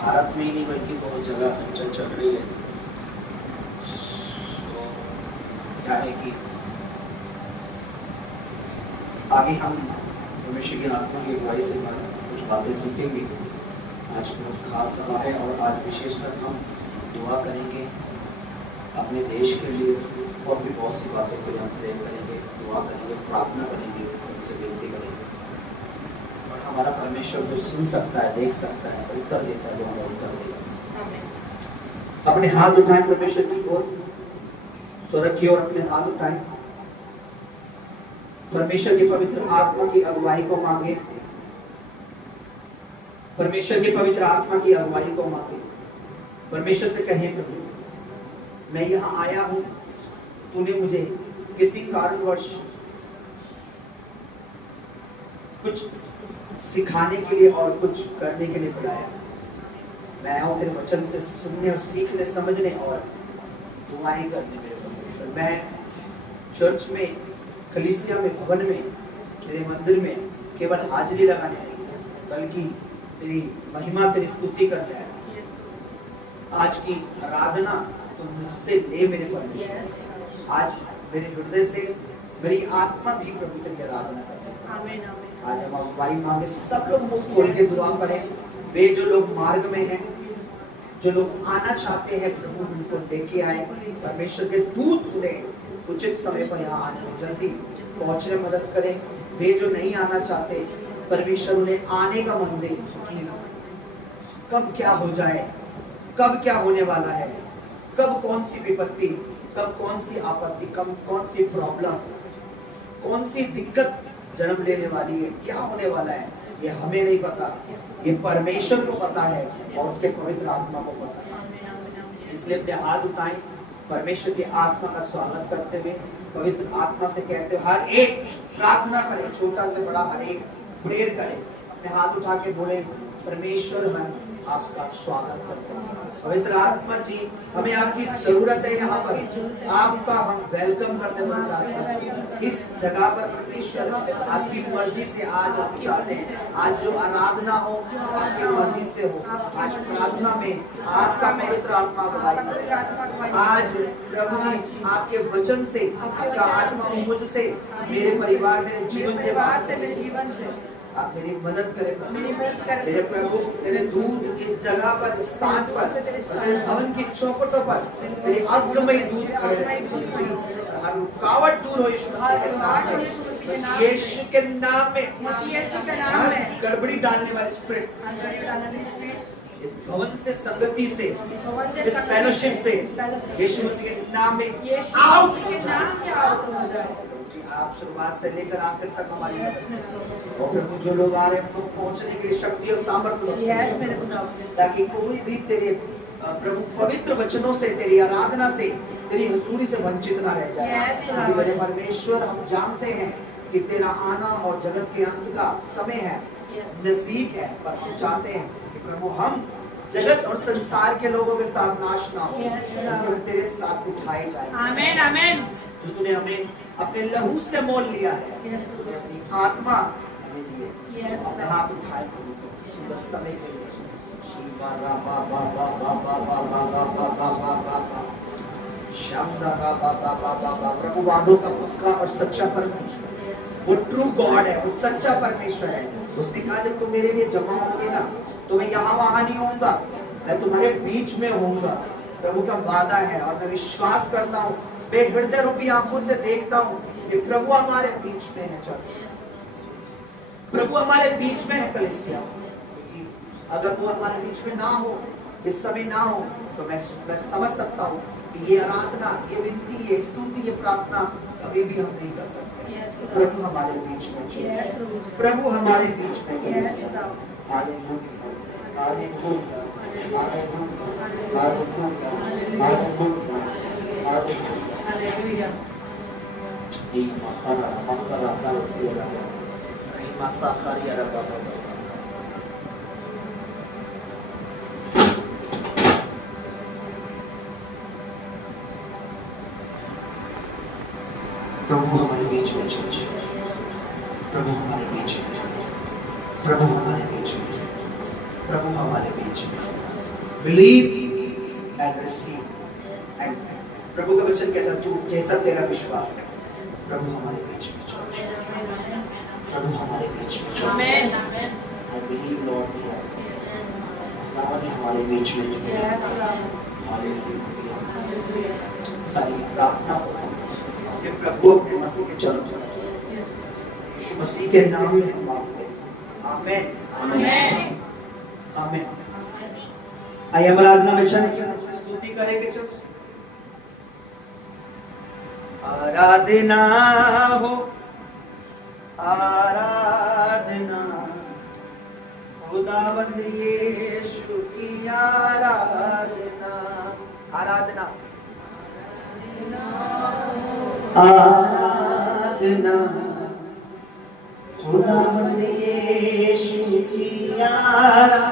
भारत में ही नहीं बल्कि बहुत जगह हलचल चल रही है। तो क्या है कि आगे हम परमेश्वर की आत्मा की अगुवाई से कुछ बातें सीखेंगे। आज बहुत खास सभा है और आज विशेषकर हम दुआ करेंगे अपने देश के लिए और भी बहुत सी बातों के लिए हम प्रेयर करेंगे, दुआ करेंगे, प्रार्थना करेंगे, उनसे विनती करेंगे। और हमारा परमेश्वर जो सुन सकता है, देख सकता है, उत्तर देता है, वो हमें उत्तर देगा। अपने हाथ उठाएं परमेश्वर की ओर, स्वर्ग की ओर अपने हाथ उठाएं। परमेश्वर की पवित्र आत्मा की अगुवाई को मांगे। परमेश्वर की पवित्र आत्मा की अगुवाई को मांगे। परमेश्वर से कहें, प्रभु मैं यहाँ आया हूँ, तूने मुझे किसी कारणवश कुछ सिखाने के लिए और कुछ करने के लिए बुलाया। मैं आया हूँ तेरे वचन से सुनने और सीखने, समझने और दुआएं करने। मेरे परमेश्वर, मैं चर्च में, कलीसिया में, भवन में, तेरे मंदिर में केवल हाजिरी लगाने नहीं, बल्कि तेरी महिमा, तेरी स्तुति करने आया। आज की आराधना तो मुझसे ले मेरे परमेश्वर। आज मेरे हृदय से मेरी आत्मा भी प्रभु तेरी आराधना करने। आमीन आमीन। आज हम अगुवाई मांगे, सब लोग मुंह खोल के दुआ करें। वे जो लोग मार्ग में हैं, जो लोग आना चाहते हैं, प्रभु उनको लेके आए। परमेश्वर के दूत उन्हें उचित समय पर यहाँ आने में जल्दी पहुंचने में मदद करें। वे जो नहीं आना चाहते, परमेश्वर उन्हें आने का मन दे कि कब क्या हो जाए, कब क्या होने वाला है, कब कौन सी विपत्ति, कब कौन सी आपत्ति, कब कौन सी प्रॉब्लम, कौन सी दिक्कत जन्म लेने वाली है, क्या होने वाला है, ये हमें नहीं पता, ये परमेश्वर को पता है और उसके पवित्र आत्मा को पता है। इसलिए अपने हाथ उठाएं, परमेश्वर की आत्मा का स्वागत करते हुए पवित्र आत्मा से कहते हुए हर एक प्रार्थना करें, छोटा से बड़ा हर एक प्रेयर करें। अपने हाथ उठा के बोले, परमेश्वर हम आपका स्वागत करते हैं। पवित्र आत्मा जी, हमें आपकी जरूरत है। यहाँ पर आपका हम वेलकम करते हैं। पवित्र आत्मा जी, इस जगह पर परमेश्वर आपकी मर्जी से आज हम चाहते हैं, आज जो आराधना हो आपकी मर्जी से हो। आज प्रार्थना में आपका पवित्र आत्मा अगुवाई, आज प्रभु जी आपके वचन से, आपका आत्मा मुझसे, मेरे परिवार, मेरे जीवन से बात है, मेरे जीवन से आप मेरी मदद करें। मेरे प्रभु, तेरे दूत इस जगह पर, स्थान पर, भवन की चौखटों पर तेरे अग्रमय दूत खड़े रहें। हर रुकावट दूर हो यीशु मसीह के नाम में, यीशु के नाम में। गड़बड़ी डालने वाली स्पिरिट इस भवन से, संगति से, इस फेलोशिप से यीशु मसीह के नाम में आउट हो जाए। आप शुरुआत से लेकर आखिर तक हमारी और प्रभु जो लोग आ रहे हैं उनको पहुंचने के लिए शक्ति और सामर्थ्य, ताकि कोई भी तेरे प्रभु पवित्र वचनों से, तेरी आराधना से, तेरी हुजूरी से वंचित ना रह जाए। मेरे परमेश्वर, हम जानते हैं कि तेरा आना और जगत के अंत का समय है, नजदीक है, पर हम चाहते हैं कि प्रभु हम जगत और संसार के लोगों के साथ नाश ना हो, तेरे साथ उठाए जाए। आमीन आमीन। जो तूने हमें अपने लहू से मोल लिया है, अपनी आत्मा हमें दी है। अपने हाथ उठाए सुंदर समय के लिए। शिवा रा बा बा बा बा बा बा बा बा बा बा बा बा बा शामदा रा बा बा बा बा बा। प्रभु वादों का पक्का और सच्चा परमेश्वर, वो ट्रू गॉड है, वो सच्चा परमेश्वर है। उसने कहा जब तुम मेरे लिए जमा होगे ना, तो मैं यहाँ वहाँ नहीं होऊंगा, मैं तुम्हारे बीच में होऊंगा। प्रभु का वादा है और मैं विश्वास करता हूँ, मैं हृदय रूपी आंखों से देखता हूँ कि प्रभु हमारे बीच में है। चर्च, प्रभु हमारे बीच में है। कलीसिया, अगर वो हमारे बीच में ना हो, इस समय ना हो, तो मैं समझ सकता हूँ कि ये आराधना, ये विनती, ये स्तुति, ये प्रार्थना कभी भी हम नहीं कर सकते। प्रभु हमारे बीच में, प्रभु हमारे बीच में। Hallelujah, hallelujah, hallelujah, hallelujah, hallelujah, hallelujah. ई मखरा मखरा सारसिया, ई मसा खरिया रबा बा। प्रभु हमारे बीच में, प्रभु हमारे बीच में, प्रभु हमारे बीच में। प्रभु हमारे बीच में। बिलीव एंड रिसीव एंड प्रभु का वचन कहता तू जैसा तेरा विश्वास है, प्रभु हमारे बीच में चल, प्रभु हमारे बीच में चल। आई बिलीव लॉर्ड दावन हमारे बीच में। हालेलुया। सारी प्रार्थना को अपने प्रभु अपने मसीह के चरणों में, यीशु मसीह के नाम में हम मांगते हैं। आमीन आमीन आमीन। आइए हम आराधना में चलें, प्रभु स्तुति करेंगे। चलो आराधना हो, आराधना खुदावंद यीशु की आराधना, आराधना आराधना खुदावंद यीशु की आराधना,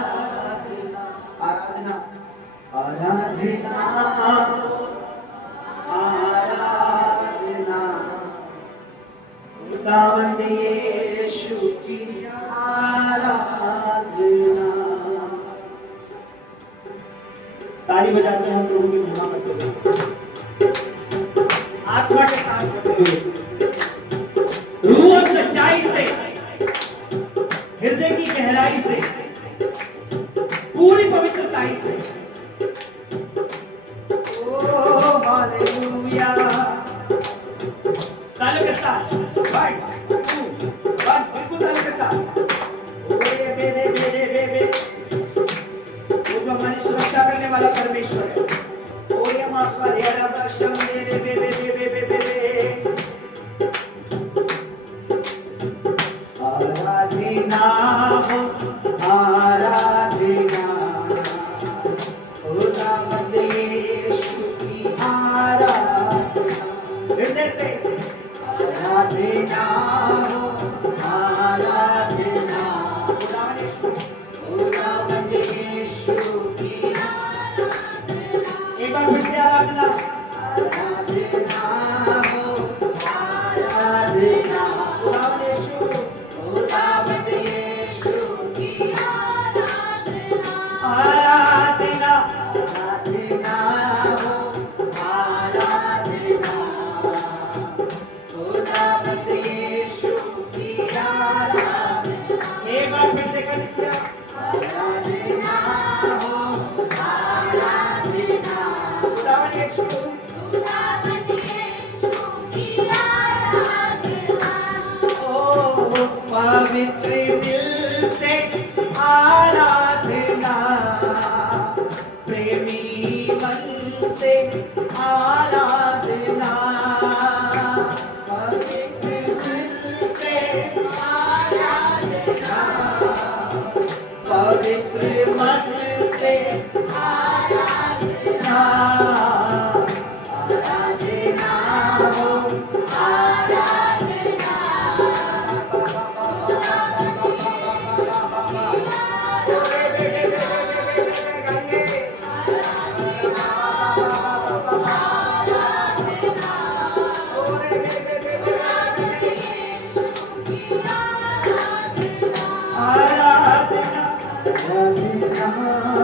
आराधना आराधना आराधना खुदावंद यीशु की आराधना। ताली बजाते हैं प्रभु की महिमा करते हुए, आत्मा के साथ करते हुए, रूह और सच्चाई से, हृदय की गहराई से, पूरी पवित्रताई से। ओ हालेलुया। ताली के साथ 1 2 1 बिल्कुल ताली के साथ। ओए मेरे मेरे बेबे, वो जो हमारी सुरक्षा करने वाला परमेश्वर है। ओए माफर यारा बशम मेरे बेबे बेबे बेबे। आराधना हो, आराधना खुदावंद यीशु की आराधना। हृदय से आराधना हो, आराधना खुदावंद यीशु की आराधना। एक बार फिर से आराधना, आराधना हो, आराधना खुदावंद यीशु की आराधना। आराधना आराधना हो, आराधना खुदावंद यीशु की आराधना। एक बार फिर से कलिसिया, आराधना हो, आराधना खुदावंद यीशु की आराधना। ओ पवित्र दिल से आराधना, प्रेमी मन से आराधना, पवित्र दिल से आराधना, पवित्र मन से आराधना। आराधना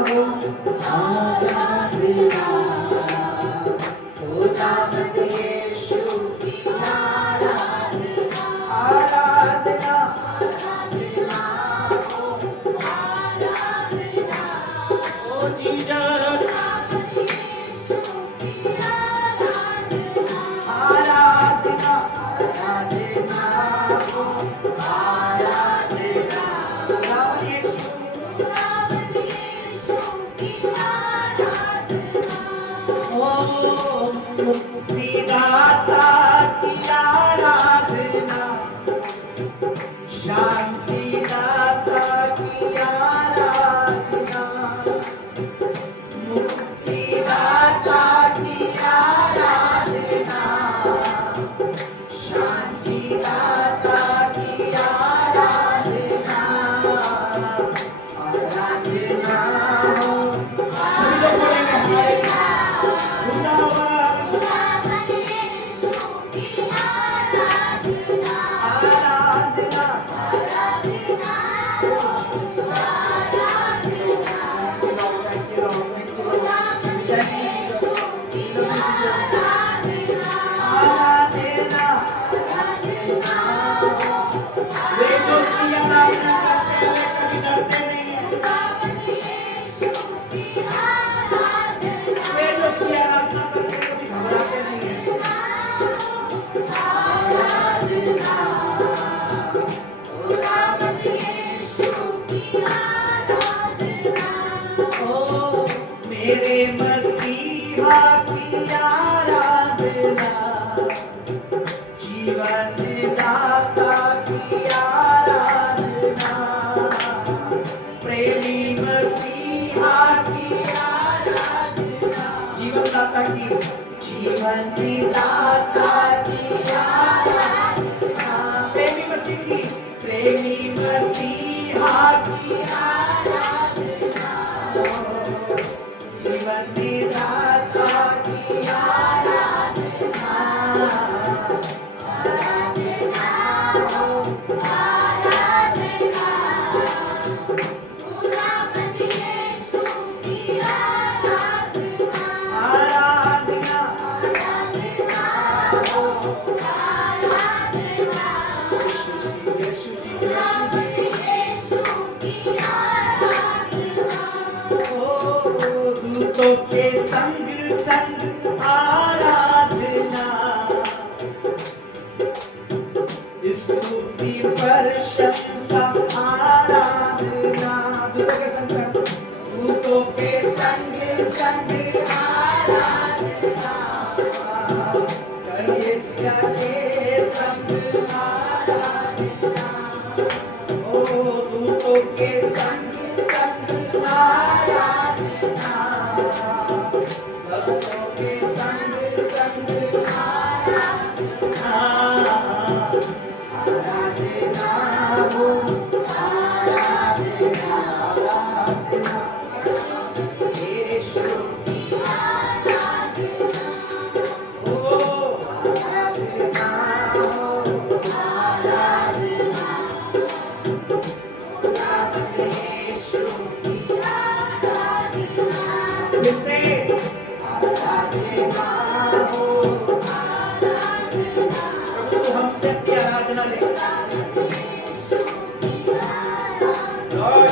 हो, आराधना खुदावंद यीशु की आराधना। आराधना आराधना हो, आराधना ओ जीसस। आराधना आराधना हो, आराधना खुदावंद यीशु की आराधना। ओ मुक्तिदाता मसीहा की आराधना, जीवन दाता की आराधना, प्रेमी मसीहा की आराधना, जीवन दाता की आराधना, प्रेमी मसीहा की आराधना, जीवन दाता की आराधना, आराधना हो, आराधना, खुदावंद यीशु की आराधना, आराधना, आराधना हो, आराधना, यीशु जी, खुदावंद यीशु की आराधना, दूतों के संग संग आराधना, स्तुति प्रशंसा आराधना, दूतों के संग संग आराधना, कलीसिया के संग आराधना, ओ दूतों के संग संग आराधना, भक्तों के संग संग आराधना, आराधना हो, आराधना, आराधना, यीशु की आराधना, ओ आराधना हो, आराधना, खुदावंद यीशु की आराधना, फिर से आराधना हो, आराधना, प्रभु तू हमसे अपनी आराधना ले, लॉर्ड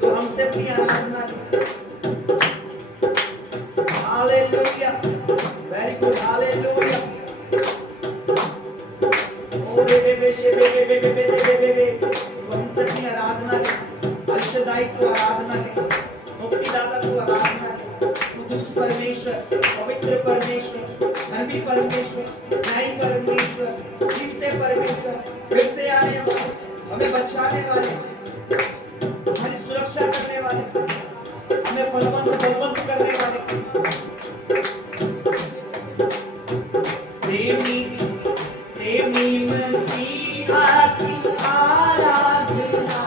तू हमसे अपनी आराधना ले, हालेलुया, वेरी गुड, हालेलुया, ओ बे तू हमसे अपनी आराधना ले, अल्शदाई तू आराधना ले, मुक्तिदाता तू आराधना ले, कुदूस परमेश्वर, पवित्र परमेश्वर, धर्मी परमेश्वर, न्यायी परमेश्वर, जीतते परमेश्वर, फिर से आने वाले, हमें बचाने वाले, हमारी सुरक्षा करने वाले, हमें फलवंत बलवंत करने वाले, प्रेमी प्रेमी मसीहा की आराधना,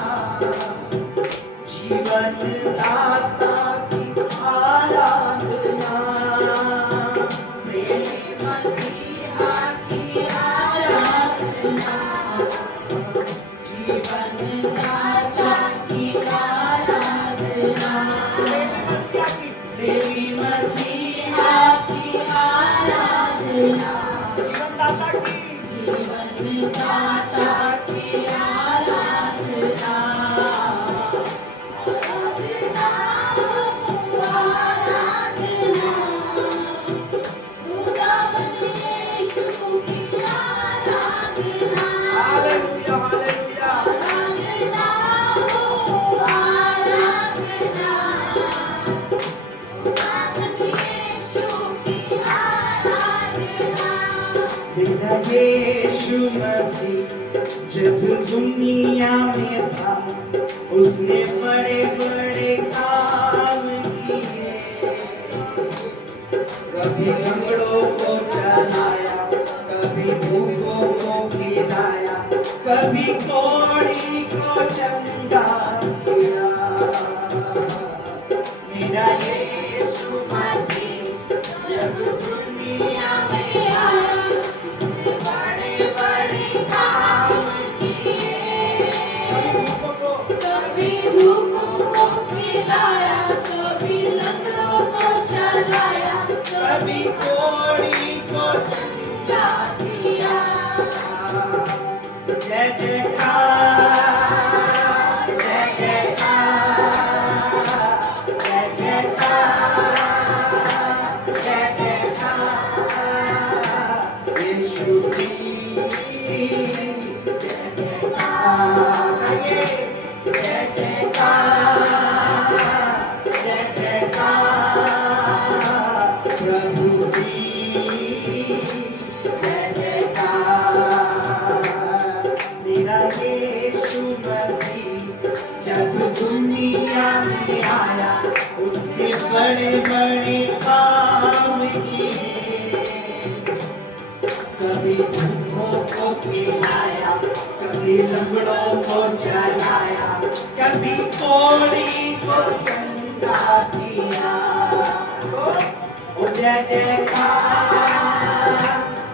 जीवन दाता की आराधना, प्रेमी मसीहा की आराधना, जीवन दाता की आराधना, प्रेमी मसीहा की आराधना, जीवन दाता की आराधना, आराधना, आराधना, खुदावंद यीशु की आराधना, हालेलुया, हालेलुया, आराधना हो, आराधना, खुदावंद यीशु की आराधना, मेरा यीशु मसीह जब दुनिया में था, उसने बड़े बड़े काम किए, कभी लंगड़ों को चलाया, कभी भूखों को खिलाया, कभी कोढ़ी को चंगा किया, मेरा यीशु मसीह जब दुनिया में था, उसने बड़े बड़े काम किए, कभी भूखों को खिलाया, कभी लंगड़ों को चलाया, कभी कोढ़ी को चंगा किया, जय जयकार, जय जयकार, जय जयकार, जय जयकार, यीशु की जय जयकार, जय जयकार, जय जयकार, कभी लंगड़ों को चलाया, कभी कोड़ी को चंगा किया। ओ जय जयकार,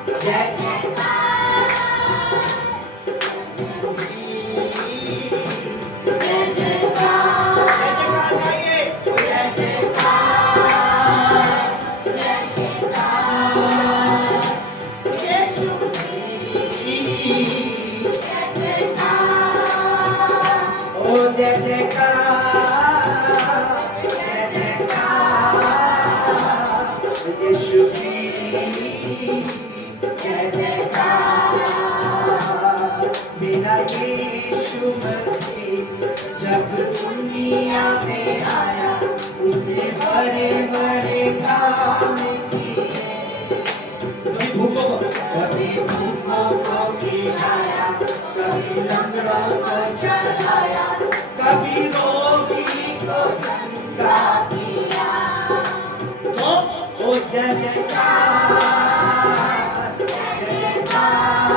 जय जयकार, यीशु की जय जयकार, जय जयकार गाइए, जय जयकार, जय जयकार, यीशु की जय जयकार, ओ जय जयकार, जय जयकार, यीशु की जय जयकार। मेरा यीशु मसीह जब दुनिया में आया, उसने बड़े बड़े काम किए। कभी भूखों को खिलाया, कभी लंगड़ों को चलाया, कभी रोगी को चंगा किया। ओ जय जयकार, जय जयकार,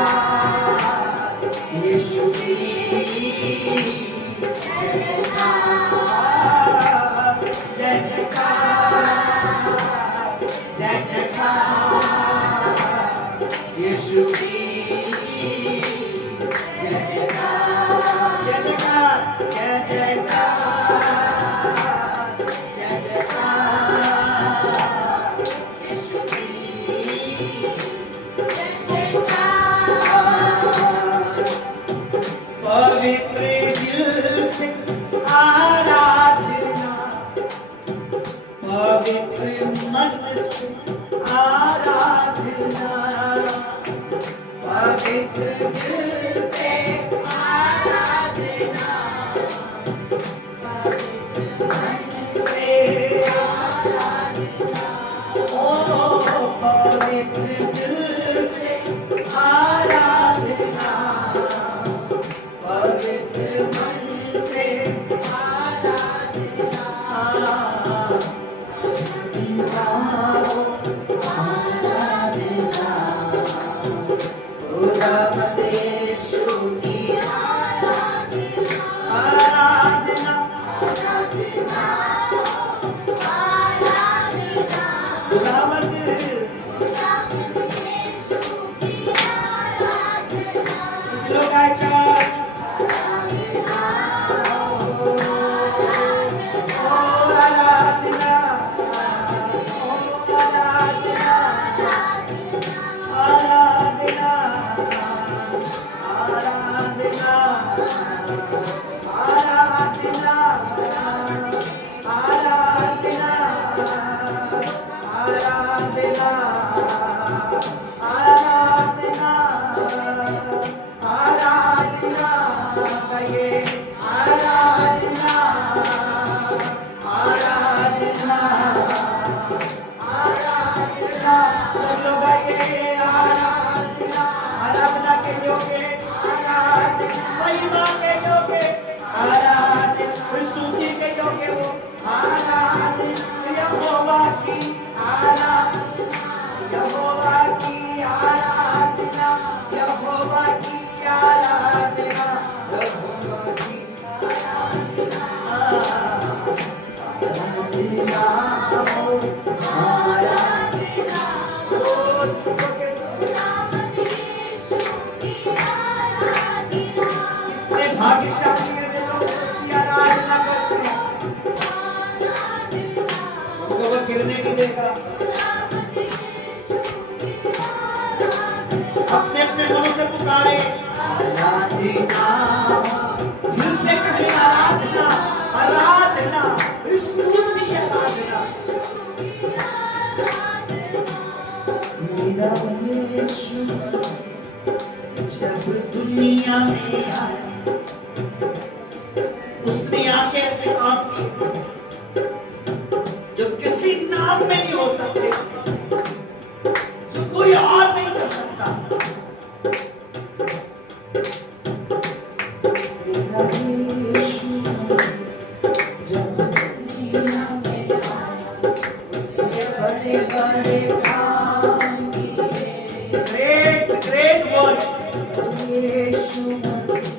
यीशु की जय जयकार, जय जयकार, जय जयकार, यीशु की जय जयकार, जय जयकार, जय जयकार, जय जयकार, यीशु की जय जयकार। पवित्र दिल से आराधना, पवित्र मन से आराधना, पवित्र दिल से आराधना, पवित्र मन से आराधना, ओ पवित्र दिल से आराधना, पवित्र मन से आराधना, आराधना, खुदावंद यीशु की आराधना, आराधना, आराधना, आराधना, खुदावंद यीशु की आराधना। सभी लोग आए चर्च, आराधना, आराधना, आराधना, आराधना, आराधना, आराधना, आराधना, आराधना, आराधना, गाइए आराधना, आराधना, आराधना, सब लोग गाइए आराधना, आराधना के योग्य, आराधना महिमा के योग्य, आराधना स्तुति के योग्य वो, आराधना यहोवा की आराधना, यहोवा की आराधना, यहोवा की आराधना, यहोवा की आराधना, आराधना, आराधना, ओ तुमको खुदावंद यीशु की आराधना। कितने भाग्यशाली हैं वे लोग उसकी आराधना करते हैं। उनको वो गिरने नहीं देगा। अपने अपने मनों से पुकारे आराधना, दिल से कहे आराधना, आराधना, स्तुति आराधना। मेरा यीशु जब दुनिया में आया, उसने आके ऐसे काम किए जो किसी नाम में नहीं हो सकते, जो कोई और नहीं कर सकता। मेरा यीशु जब दुनिया में आया, उसने बड़े बड़े काम किए। ग्रेट ग्रेट वर्ड यीशु मसीह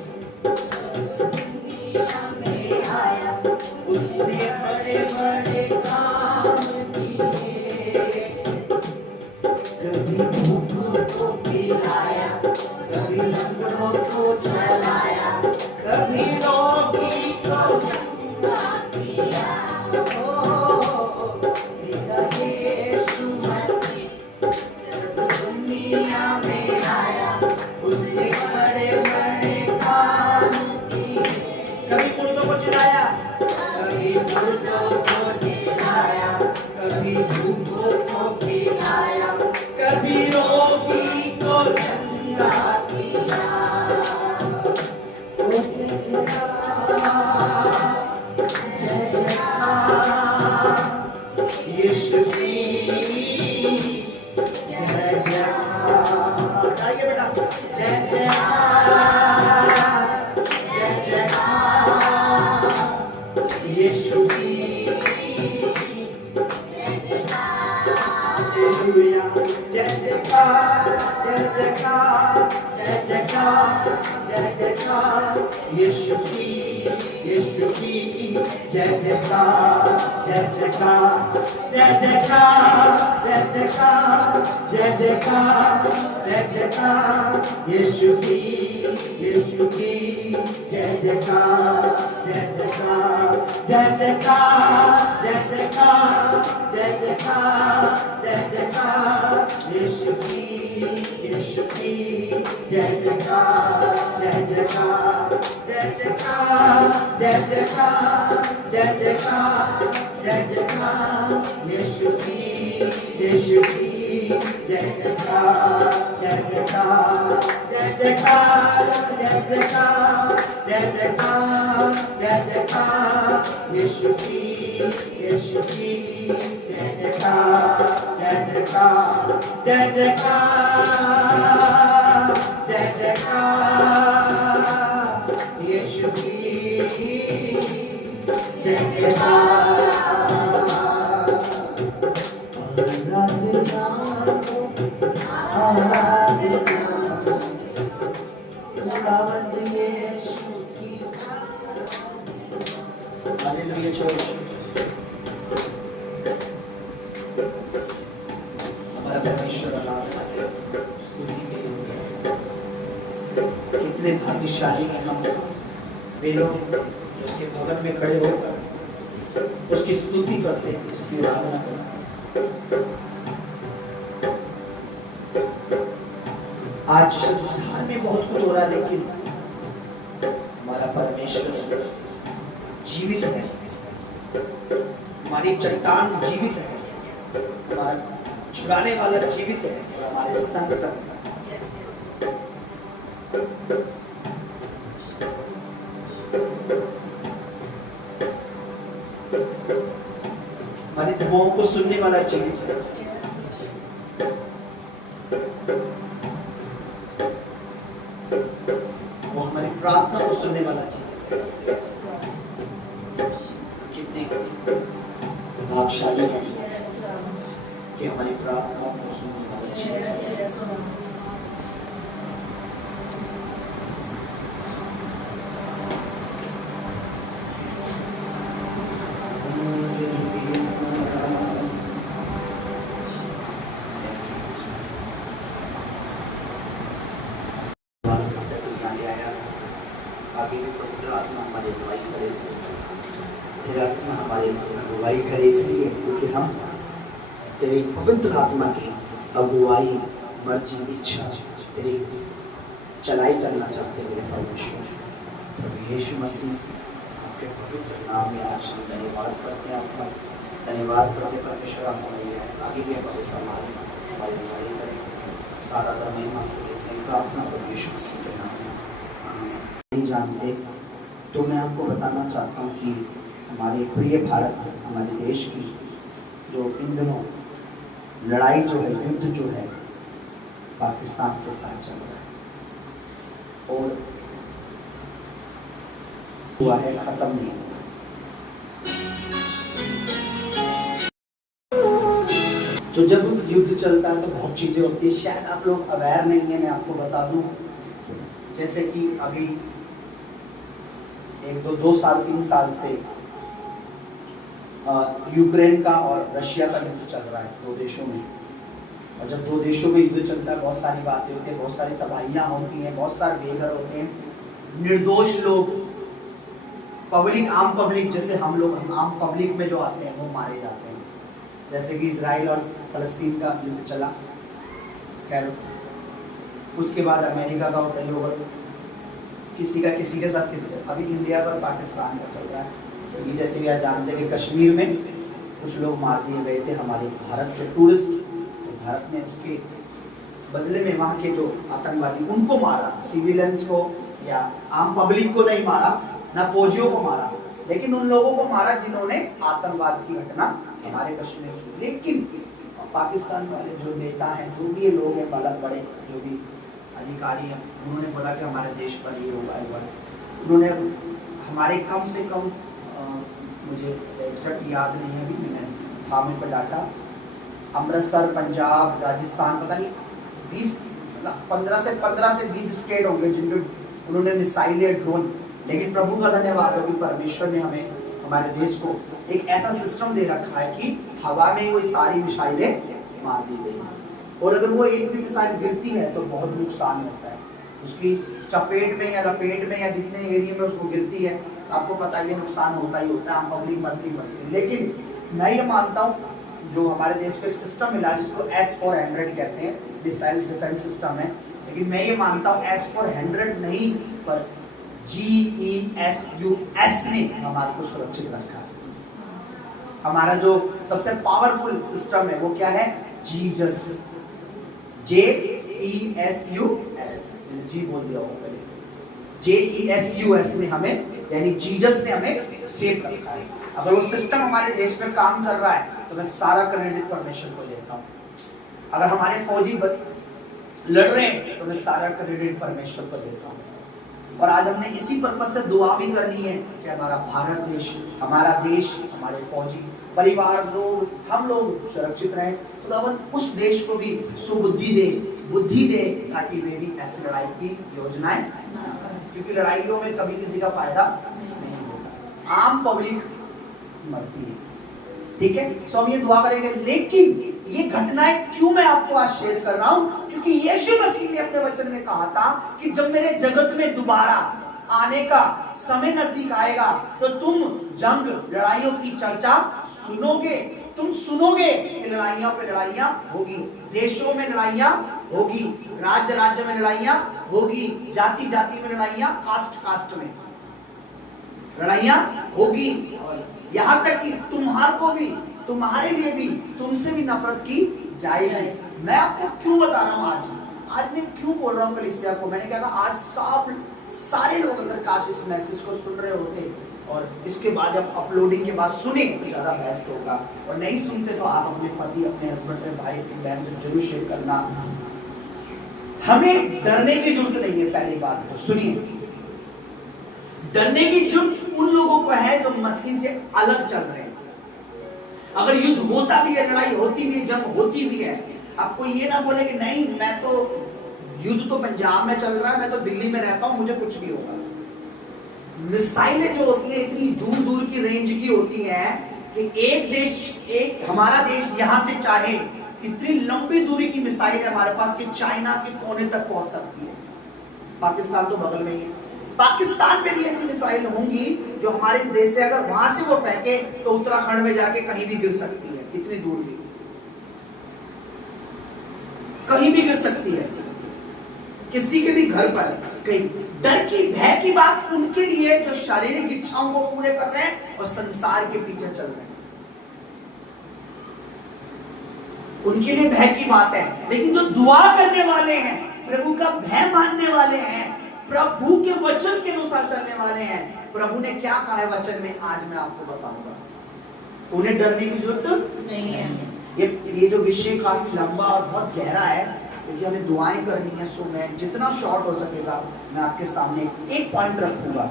कभी मुर्दों को जिलाया, कभी मुर्दों को जिलाया, कभी भूखों को खिलाया, कभी रोगी को चंगा किया। ओ जय जयकार, जय जयकार यीशु की, जय जयकार। आइए बेटा, जय जयकार, जय जयकार यीशु की, हालेलुया। जय जयकार, जय जयकार, जय जयकार, जय जयकार यीशु की, यीशु की, जय जयकार, जय जयकार, जय जयकार, जय जयकार, जय जयकार, जय जयकार यीशु की, यीशु की, जय जयकार, जय जयकार, जय जयकार, जय जयकार, जय जयकार, जय जयकार यीशु की, यीशु की, जय जयकार, जय जयकार, जय जयकार, जय जयकार, जय जयकार, जय जयकार यीशु की, यीशु की, जय जयकार, जय जयकार, जय जयकार, जय जयकार, जय जयकार, जय जयकार यीशु की, यीशु की, जय जयकार, जय जयकार, जय जयकार, जय जयकार यीशु की, जय जयकार। आराधना, खुदावंद यीशु की। Hallelujah church. हमारा परमेश्वर स्तुति के लिए कितने भाग्यशाली हैं हम वे लोग जो उसके भवन में खड़े होकर उसकी स्तुति करते हैं, उसकी आराधना करते हैं। आज संसार में बहुत कुछ हो रहा है, लेकिन हमारा परमेश्वर जीवित है, हमारी चट्टान जीवित है, हमारा छुड़ाने वाला जीवित है, हमारे संग संग। हमारी दुआओं को सुनने वाला जीवित है। वो हमारी प्रार्थना को सुनने वाला जीवित है। कितने भाग्यशाली हैं कि हमारी प्रार्थनाओं को सुनने वाला जीवित है। आगे भी पवित्र आत्मा हमारी अगुवाई करे, तेरी आत्मा हमारी अगुवाई करे, इसलिए क्योंकि हम तेरी पवित्र आत्मा की अगुवाई, मर्जी, इच्छा तेरी चलाई चलना चाहते हैं मेरे परमेश्वर। प्रभु यीशु मसीह आपके पवित्र नाम में आज हम धन्यवाद करते हैं, आपका धन्यवाद करते परमेश्वर। आपको मिल है आगे भी हमारे संभाल हमारी अगुवाई करें, सारा महिमा को देते हैं, प्रार्थना प्रभु यीशु मसीह के नाम में। नहीं जानते तो मैं आपको बताना चाहता हूँ कि हमारे प्रिय भारत, हमारे देश की जो इन दिनों लड़ाई जो है, युद्ध जो है पाकिस्तान के साथ चल रहा है और हुआ है, खत्म नहीं हुआ है। तो जब युद्ध चलता है तो बहुत चीजें होती है, शायद आप लोग अवेयर नहीं है। मैं आपको बता दूं, जैसे कि अभी एक दो साल 3 साल से यूक्रेन का और रशिया का युद्ध चल रहा है, 2 देशों में। और जब 2 देशों में युद्ध चलता है बहुत सारी बातें होती हैं, बहुत सारी तबाहियां होती हैं, बहुत सारे बेघर होते हैं, निर्दोष लोग, पब्लिक, आम पब्लिक, जैसे हम लोग, हम आम पब्लिक में जो आते हैं वो मारे जाते हैं। जैसे कि इजराइल और फलस्तीन का युद्ध चला, खैर उसके बाद अमेरिका का होता है किसी के साथ किसी का। अभी इंडिया पर पाकिस्तान का चल रहा है, तो ये जैसे भी आप जानते हैं कि कश्मीर में कुछ लोग मार दिए गए थे हमारे भारत के टूरिस्ट, तो भारत ने उसके बदले में वहाँ के जो आतंकवादी उनको मारा, सिविलियंस को या आम पब्लिक को नहीं मारा, ना फौजियों को मारा, लेकिन उन लोगों को मारा जिन्होंने आतंकवाद की घटना हमारे कश्मीर की। लेकिन पाकिस्तान वाले जो नेता हैं, जो भी ये लोग हैं, बड़े जो भी अधिकारी हैं, उन्होंने बोला कि हमारे देश पर ये होगा। उन्होंने हमारे कम से कम मुझे एग्जैक्ट याद नहीं है, अभी मैंने फार्मिंग पर डाटा, अमृतसर, पंजाब, राजस्थान, पता नहीं 15 से 20 स्टेट होंगे जिनमें उन्होंने मिसाइलें, ड्रोन। लेकिन प्रभु का धन्यवाद हो कि परमेश्वर ने हमें, हमारे देश को एक ऐसा सिस्टम दे रखा है कि हवा में वो सारी मिसाइलें मार दी गई, और अगर वो एक भी मिसाइल गिरती है तो बहुत नुकसान होता है उसकी चपेट में या लपेट में या जितने एरिया में उसको गिरती है, आपको पता है नुकसान होता ही होता है, आम पब्लिक मरती है। लेकिन मैं ये मानता हूँ जो हमारे देश को एक सिस्टम मिला जिसको S-400 कहते हैं, मिसाइल डिफेंस सिस्टम है, लेकिन मैं ये मानता हूँ S-400 नहीं पर GESUS ने हमारे को सुरक्षित रखा है। हमारा जो सबसे पावरफुल सिस्टम है वो क्या है? जीजस, JESUS, जी बोल दिया होगा पहले, JESUS ने हमें, यानी जीजस ने हमें सेफ रखा है। अगर वो सिस्टम हमारे देश में काम कर रहा है तो मैं सारा क्रेडिट परमेश्वर को देता हूँ। अगर हमारे फौजी लड़ रहे हैं तो मैं सारा क्रेडिट परमेश्वर को देता हूँ। और आज हमने इसी पर्पस से दुआ भी करनी है कि हमारा भारत देश, हमारा देश, हमारे फौजी परिवार लोग, हम लोग सुरक्षित रहें। खुदावन उस देश को भी सुबुद्धि दे, बुद्धि दे, ताकि वे भी ऐसी लड़ाई की योजनाएं ना करें, क्योंकि लड़ाइयों में कभी किसी का फायदा नहीं होता, आम पब्लिक मरती है। ठीक है, सो हम ये दुआ करेंगे। लेकिन ये घटनाएं क्यों मैं आपको आज शेयर कर रहा हूं? क्योंकि यीशु मसीह ने अपने वचन में कहा था कि जब मेरे जगत में दोबारा आने का समय नजदीक आएगा तो तुम जंग, लड़ाइयों की चर्चा सुनोगे। तुम सुनोगे कि लड़ाइयां पे लड़ाइयां होगी, देशों में लड़ाइयां होगी, राज्य राज्य में लड़ाइयां होगी, जाति जाति में लड़ाइयां, कास्ट कास्ट में लड़ाइयां होगी, और यहां तक कि तुम्हारे लिए भी, तुमसे भी नफरत की जाएगी। मैं आपको क्यों बता रहा हूं आज मैं क्यों बोल रहा हूं कलीसिया को? मैंने कहा आज सारे लोग अगर काश इस मैसेज को सुन रहे होते और इसके बाद जब अपलोडिंग के बाद सुने तो ज्यादा बेस्ट होगा, और नहीं सुनते तो आप अपने पति, अपने हस्बैंड, अपने भाई, अपनी बहन से जरूर शेयर करना। हमें डरने की जरूरत नहीं है। पहली बात तो सुनिए, डरने की जरूरत उन लोगों को है जो मसीह से अलग चल रहे हैं। अगर युद्ध होता भी है, लड़ाई होती भी है, जंग होती भी है, आपको ये ना बोले कि नहीं मैं तो, युद्ध तो पंजाब में चल रहा है, मैं तो दिल्ली में रहता हूं, मुझे कुछ नहीं होगा। मिसाइलें जो होती है इतनी दूर दूर की रेंज की होती है कि हमारा देश यहां से चाहे इतनी लंबी दूरी की मिसाइल है हमारे पास कि चाइना के कोने तक पहुंच सकती है। पाकिस्तान तो बगल में ही है, पाकिस्तान पे भी ऐसी मिसाइल होंगी जो हमारे इस देश से अगर वहां से वो फेंके तो उत्तराखंड में जाके कहीं भी गिर सकती है, इतनी दूर भी कहीं भी गिर सकती है, किसी के भी घर पर कहीं। डर की, भय की बात उनके लिए जो शारीरिक इच्छाओं को पूरे कर रहे हैं और संसार के पीछे चल रहे हैं, उनके लिए भय की बात है। लेकिन जो दुआ करने वाले हैं, प्रभु का भय मानने वाले हैं, प्रभु के वचन के अनुसार चलने वाले हैं, प्रभु ने क्या कहा है वचन में, आज मैं आपको बताऊंगा। उन्हें डरने की जरूरत नहीं है। ये जो विषय काफी लंबा और बहुत गहरा है, क्योंकि हमें दुआएं करनी है। सो मैं जितना शॉर्ट हो सकेगा मैं आपके सामने एक पॉइंट रखूंगा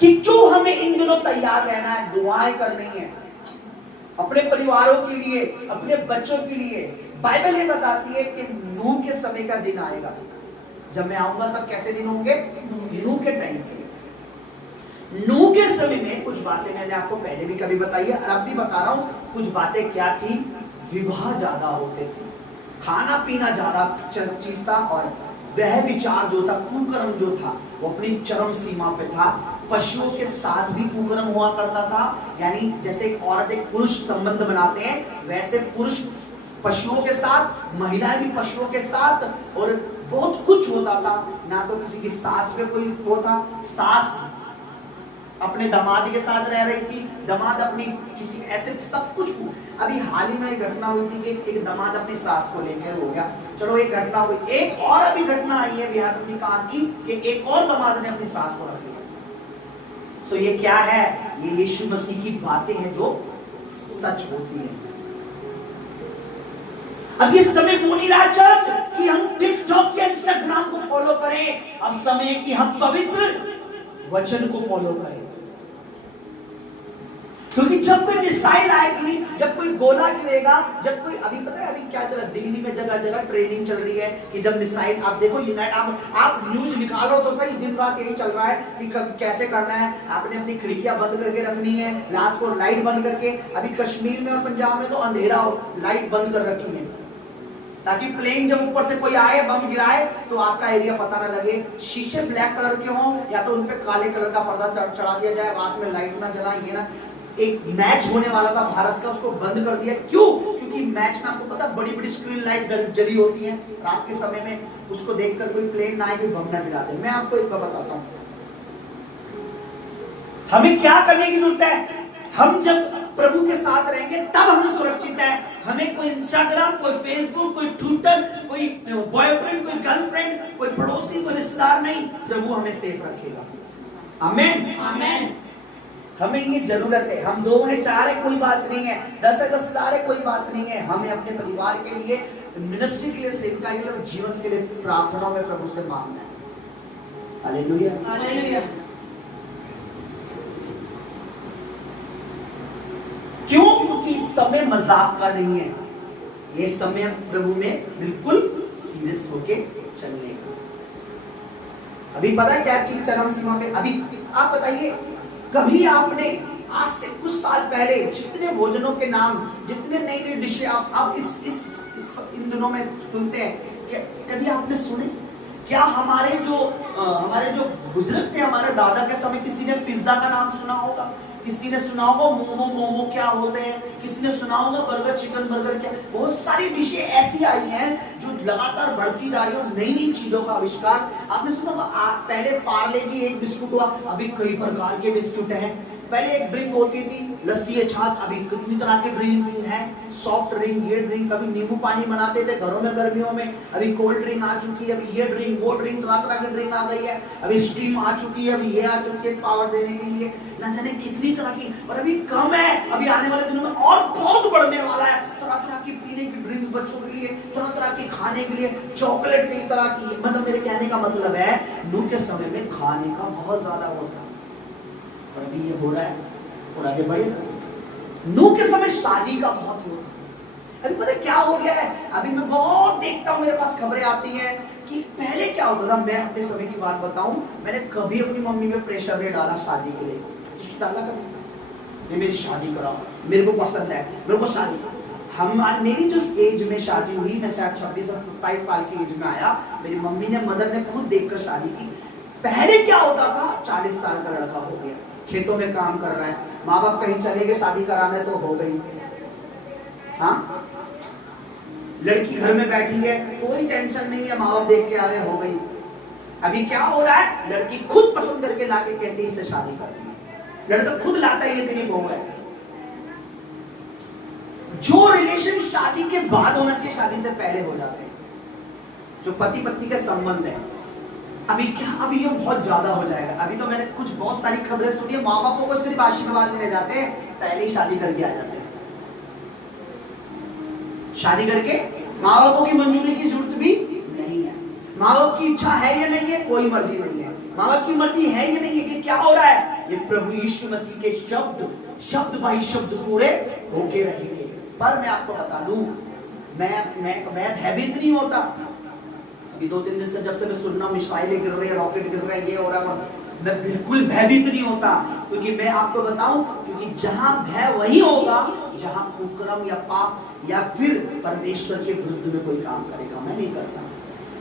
कि क्यों हमें इन दिनों तैयार रहना है, दुआएं करनी है अपने परिवारों के लिए, अपने बच्चों के लिए। बाइबल ये बताती है कि नूह के समय का दिन आएगा। जब मैं आऊंगा तब कैसे दिन होंगे? नूह के टाइम पे। नूह के समय में कुछ बातें मैंने आपको पहले भी कभी बताई है और अब भी बता रहा हूं। कुछ बातें क्या थी? विवाह ज्यादा होते थे, खाना पीना ज्यादा चीज था, और वह विचार जो था, कुकर्म जो था, वो अपनी चरम सीमा पे था। पशुओं के साथ भी कुकर्म हुआ करता था, यानी जैसे एक औरत एक पुरुष संबंध बनाते हैं, वैसे पुरुष पशुओं के साथ, महिलाएं भी पशुओं के साथ, और बहुत कुछ होता था, ना तो किसी की सास पे कोई होता, सास अपने दामाद के साथ रह रही थी, दामाद अपनी किसी ऐसे सब कुछ। अभी हाल ही में एक घटना हुई थी कि एक दामाद अपनी सास को लेकर हो गया, चलो एक घटना हुई, एक और अभी घटना आई है बिहार में कहा कि एक और दामाद ने अपनी सास को रख लिया। सो ये क्या है? ये यीशु मसीह की बातें हैं जो सच होती है। अब ये समय वो नहीं रहा चर्च कि हम टिकटॉक या इंस्टाग्राम को फॉलो करें, अब समय है कि हम पवित्र वचन को फॉलो करें। क्योंकि जब कोई मिसाइल आएगी, जब कोई गोला गिरेगा, जब कोई, अभी पता है अभी क्या चल रहा है दिल्ली में, जगह जगह ट्रेनिंग चल रही है कि जब मिसाइल, आप देखो आप न्यूज निकालो तो सही, दिन रात यही चल रहा है कि कैसे करना है। आपने अपनी खिड़कियां बंद करके रखनी है, रात को लाइट बंद करके। अभी कश्मीर में और पंजाब में तो अंधेरा हो, लाइट बंद कर रखी है ताकि प्लेन जब ऊपर से कोई आए बम गिराए तो आपका एरिया पता ना लगे। शीशे ब्लैक कलर के हों या तो उनपे काले कलर का पर्दा चढ़ा दिया जाए, रात में लाइट ना जलाए। ये ना, एक मैच होने वाला था भारत का, उसको बंद कर दिया। क्यों? क्योंकि मैच में आपको पता बड़ी बड़ी स्क्रीन लाइट जली होती है रात के समय में, उसको देखकर कोई प्लेन ना आए, कोई बम ना गिरा दे। मैं आपको एक बात बताता हूं, हमें क्या करने की जरूरत है। हम जब प्रभु के साथ रहेंगे तब हम सुरक्षित हैं। हमें कोई इंस्टाग्राम, कोई फेसबुक, कोई ट्विटर, कोई बॉयफ्रेंड, कोई गर्लफ्रेंड, कोई पड़ोसी, कोई रिश्तेदार नहीं, प्रभु हमें सेफ रखेगा। आमीन आमीन। हमें ये जरूरत है। हम 2 हैं 4 है कोई बात नहीं है, 10 है 10,000 है कोई बात नहीं है। हमें अपने परिवार के लिए, मिनिस्ट्री के लिए, सेवकाई के लिए, जीवन के लिए प्रार्थना में प्रभु से मांगना है। Hallelujah hallelujah. क्यों? क्योंकि समय मजाक का नहीं है, ये समय प्रभु में बिल्कुल सीरियस होके चलने का। अभी पता है क्या चीज चरम सीमा पे? अभी आप बताइए, कभी आपने आज से कुछ साल पहले जितने भोजनों के नाम, जितने नई नई डिशें आप इन दिनों में सुनते हैं, क्या कभी आपने सुने? क्या हमारे जो बुजुर्ग थे, हमारे दादा के समय, किसी ने पिज्जा का नाम सुना होगा? किसी ने सुना होगा मोमो क्या होते हैं? किसी ने सुना होगा बर्गर, चिकन बर्गर क्या? बहुत सारी डिशें ऐसी आई हैं जो लगातार बढ़ती जा रही है, नई नई चीजों का आविष्कार। आपने सुना होगा पहले पार्ले जी एक बिस्कुट हुआ, अभी कई प्रकार के बिस्कुट हैं। पहले एक ड्रिंक होती थी लस्सी या छाछ, अभी कितनी तरह की ड्रिंक है, सॉफ्ट ड्रिंक, ये ड्रिंक। कभी नींबू पानी बनाते थे घरों में गर्मियों में, अभी कोल्ड ड्रिंक आ चुकी है, अभी ये ड्रिंक वो ड्रिंक, तरह तरह की ड्रिंक आ गई है। अभी स्टीम आ चुकी है, अभी ये आ चुकी है पावर देने के लिए, ना जाने कितनी तरह की। और अभी कम है, अभी आने वाले दिनों में और बहुत बढ़ने वाला है। तरह तरह की पीने की ड्रिंक्स बच्चों के लिए, तरह तरह की खाने के लिए, चॉकलेट कई तरह की। मतलब मेरे कहने का मतलब है, नूह के समय में खाने का बहुत ज्यादा होता, और अभी ये हो रहा है और आगे बढ़ेगा। नूह के समय शादी का बहुत होता। अभी पता क्या हो गया है? अभी मैं बहुत देखता हूँ, मेरे पास खबरें आती हैं कि पहले क्या होता था। मैं अपने समय की बात बताऊं, मैंने कभी अपनी मम्मी में प्रेशर नहीं डाला शादी के लिए। डाला कभी? मेरी शादी कराओ, मेरे को पसंद है, मेरे को शादी। मेरी जो एज में शादी हुई, मैं शायद 26-27 साल की एज में आया, मेरी मम्मी ने, मदर ने खुद देखकर शादी की। पहले क्या होता था, 40 साल का लड़का हो गया, खेतों में काम कर रहा है, माँ बाप कहीं चले गए शादी कराने तो हो गई। हाँ, लड़की घर में बैठी है, कोई टेंशन नहीं है, माँ बाप देख के आ गए, हो गई। अभी क्या हो रहा है, लड़की खुद पसंद करके लाके कहती है इससे शादी करनी है, लड़का खुद लाता है ये तेरी बहू है। जो रिलेशन शादी के बाद होना चाहिए शादी से पहले हो जाते हैं, जो पति पत्नी के संबंध है। अभी क्या, अभी ये बहुत ज्यादा हो जाएगा। अभी तो मैंने कुछ बहुत सारी खबरें सुनी है, माँ बापों को सिर्फ आशीर्वाद लेने जाते हैं, पहले ही शादी करके आ जाते हैं। शादी करके माँ बापों की मंजूरी की जरूरत भी नहीं है, माँ बाप की इच्छा है या नहीं है, कोई मर्जी नहीं है, माँ बाप की मर्जी है या नहीं है। कि क्या हो रहा है, ये प्रभु यीशु मसीह के शब्द बाई शब्द पूरे होके रहेंगे। पर मैं आपको बता दूं, मैं भयभीत नहीं होता। अभी 2-3 दिन से जब से मैं सुन रहा हूं मिसाइलें गिर रही है, रॉकेट गिर रहा है, ये हो रहा है, मैं बिल्कुल भयभीत नहीं होता। क्योंकि मैं आपको बताऊं, क्योंकि जहां भय वही होगा जहां कुकर्म या पाप या फिर परमेश्वर के विरुद्ध में कोई काम करेगा। मैं नहीं करता,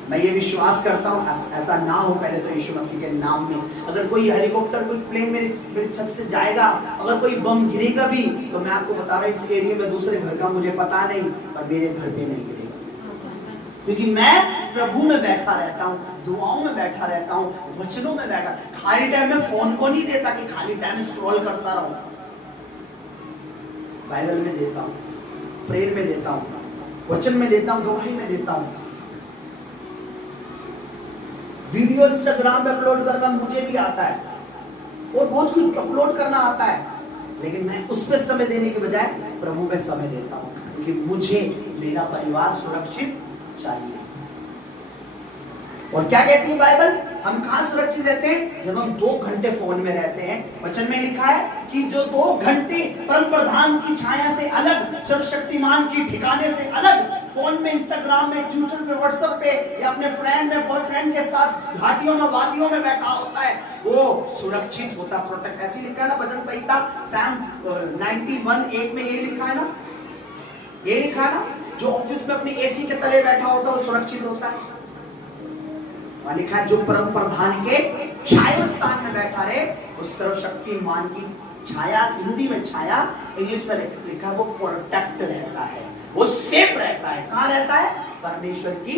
मैं ये विश्वास करता हूँ ऐसा ना हो। पहले तो यीशु मसीह के नाम में, अगर कोई हेलीकॉप्टर, कोई प्लेन मेरी छत से जाएगा, अगर कोई बम गिरेगा भी, तो मैं आपको बता रहा हूँ इस एरिया में दूसरे घर का मुझे पता नहीं, पर मेरे घर पे नहीं गिरेगा, क्योंकि मैं प्रभु में बैठा रहता हूँ, दुआओं में बैठा रहता हूँ, वचनों में बैठा। खाली टाइम में फोन को नहीं देता कि खाली टाइम स्क्रॉल करता रहूं। बाइबल में देता हूँ, प्रेयर में देता हूँ, वचन में देता हूँ, गवाही में देता हूँ। वीडियो इंस्टाग्राम पे अपलोड करना मुझे भी आता है और बहुत कुछ अपलोड करना आता है, लेकिन मैं उस पर समय देने के बजाय प्रभु पे समय देता हूँ, क्योंकि मुझे मेरा परिवार सुरक्षित चाहिए। और क्या कहती है बाइबल? हम कहां सुरक्षित रहते हैं? जब हम 2 घंटे फोन में रहते हैं। वचन में लिखा है कि जो 2 घंटे परम प्रधान की छाया से अलग, सर्वशक्तिमान की ठिकाने से अलग, फोन में, इंस्टाग्राम में, ट्विटर पे, व्हाट्सएप पे या अपने फ्रेंड में, बॉयफ्रेंड के साथ घाटियों में, वादियों में बैठा होता है, वो सुरक्षित होता, प्रोटेक्ट। ऐसी लिखा है ना वचन संहिता सैम 91:1 में ये लिखा है ना, ये लिखा है ना, जो ऑफिस में अपनी एसी के तले बैठा होता है वो सुरक्षित होता है। वहां लिखा है जो परम प्रधान के छाया स्थान में बैठा रहे, उस सर्वशक्तिमान की छाया, हिंदी में छाया, इंग्लिश में लिखा है वो प्रोटेक्ट रहता है, वो सेफ रहता है। कहां रहता है? परमेश्वर की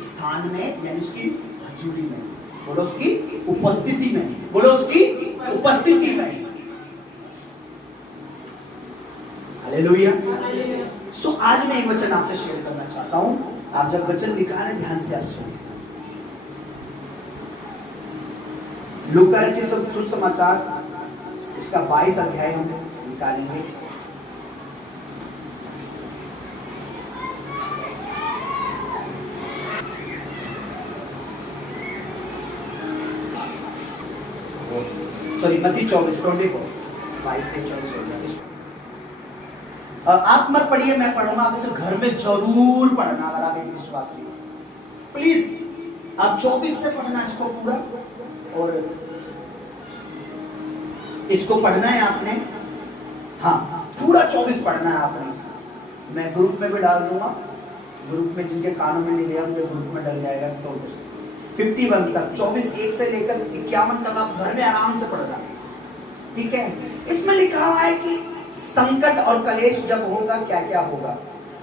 स्थान में, यानी उसकी हजूरी में, बोलो उसकी उपस्थिति में, बोलो उसकी उपस्थिति में। हालेलुया। सो आज मैं एक वचन आपसे शेयर करना चाहता हूं। आप जब वचन निकाले ध्यान से आप सुनिए। लूका रचित सुसमाचार उसका 22 अध्याय हम निकालेंगे। सॉरी मत्ती 24 22 से 24 हो जाए। आप मत पढ़िए, मैं पढ़ूंगा, आप इसे घर में जरूर पढ़ना। अगर आप एक विश्वासी हो प्लीज आप 24 से पढ़ना इसको पूरा, और इसको पढ़ना है आपने, हाँ पूरा 24 पढ़ना है आपने। मैं ग्रुप में भी डाल दूंगा, ग्रुप में जिनके कानों में नहीं गया उनके ग्रुप में डल जाएगा। तो 51 तक, 24:1 से लेकर 51 तक आप घर में आराम से पढ़ना, ठीक है। इसमें लिखा हुआ है कि संकट और कलेश जब होगा क्या क्या होगा।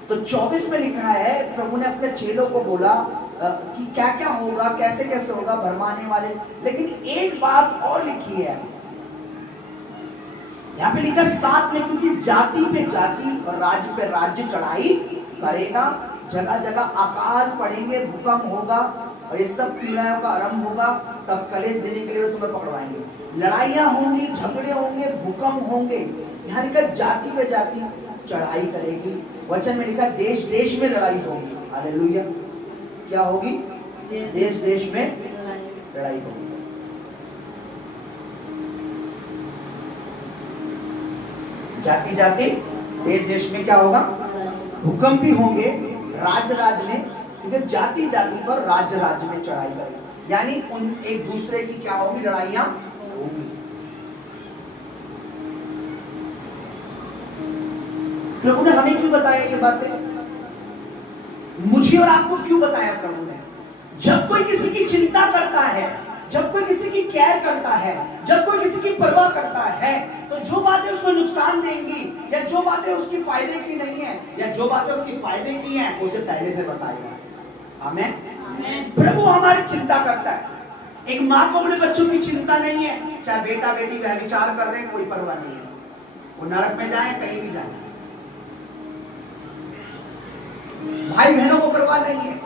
तो 24 में लिखा है प्रभु ने अपने चेलों को बोला कि क्या क्या होगा, कैसे कैसे होगा, भरमाने वाले। लेकिन एक बात और लिखी है यहाँ पे, लिखा 7 में, क्योंकि जाति पे जाति और राज्य पे राज्य चढ़ाई करेगा, जगह जगह अकाल पड़ेंगे, भूकंप होगा और ये सब पीड़ाओं का आरंभ होगा, तब कलेश देने के लिए तुम्हें पकड़वाएंगे। लड़ाइयां होंगी, झगड़े होंगे, भूकंप होंगे। यहाँ लिखा जाति पे जाति चढ़ाई करेगी। वचन में लिखा देश देश में लड़ाई होगी। हालेलुया। क्या होगी? देश देश में लड़ाई होगी। जाति जाति, देश देश में क्या होगा? भूकंप भी होंगे, राज्य राज्य में, क्योंकि जाति जाति पर राज्य राज्य में चढ़ाई करेगी, यानी उन एक दूसरे की क्या होगी? लड़ाइयां होंगी। प्रभु ने हमें क्यों बताया ये बातें? मुझे और आपको क्यों बताया प्रभु ने? जब कोई किसी की चिंता करता है, जब कोई किसी की केयर करता है, जब कोई किसी की परवाह करता है, तो जो बातें उसको नुकसान देंगी या जो बातें उसकी फायदे की नहीं है या जो बातें उसकी फायदे की हैं, उसे पहले से बताएगा। आमीन। प्रभु हमारी चिंता करता है। एक माँ को अपने बच्चों की चिंता नहीं है, चाहे बेटा बेटी व्यभिचार कर रहे हैं, कोई परवाह नहीं है, वो नरक में जाए कहीं भी जाए। भाई बहनों को परवाह नहीं है,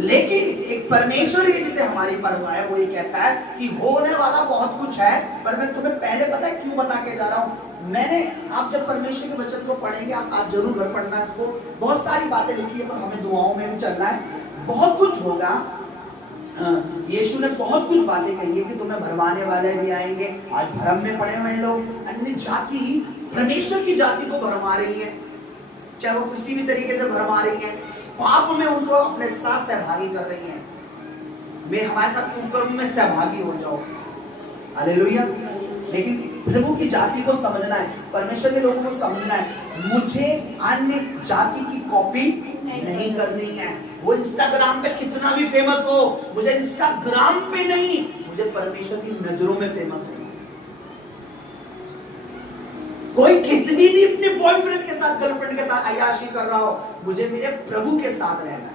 लेकिन एक परमेश्वर है जिसे हमारी परवाह है। वो ये कहता है कि होने वाला बहुत कुछ है, पर मैं तुम्हें पहले पता है क्यों बता के जा रहा हूं। मैंने, आप जब परमेश्वर के वचन को पढ़ेंगे, आप जरूर घर पढ़ना इसको। बहुत सारी बातें लिखी है, पर हमें दुआओं में भी चलना है। बहुत कुछ होगा। यीशु ने बहुत कुछ बातें कही है कि तुम्हें भरमाने वाले भी आएंगे। आज भरम में पड़े हुए लोग, अन्य जाति परमेश्वर की जाति को भरमा रही है, चाहे वो किसी भी तरीके से भरमा रही है, पाप में उनको अपने साथ सहभागी कर रही है। मैं हमारे साथ कुकर्म में सहभागी हो जाओ। हालेलुया। लेकिन प्रभु की जाति को समझना है, परमेश्वर के लोगों को समझना है। मुझे अन्य जाति की कॉपी नहीं करनी है। वो इंस्टाग्राम पे कितना भी फेमस हो, मुझे इंस्टाग्राम पे नहीं, मुझे परमेश्वर की नजरों में फेमस है। कोई कितनी भी अपने बॉयफ्रेंड के साथ, गर्लफ्रेंड के साथ अय्याशी कर रहा हो, मुझे मेरे प्रभु के साथ रहना है।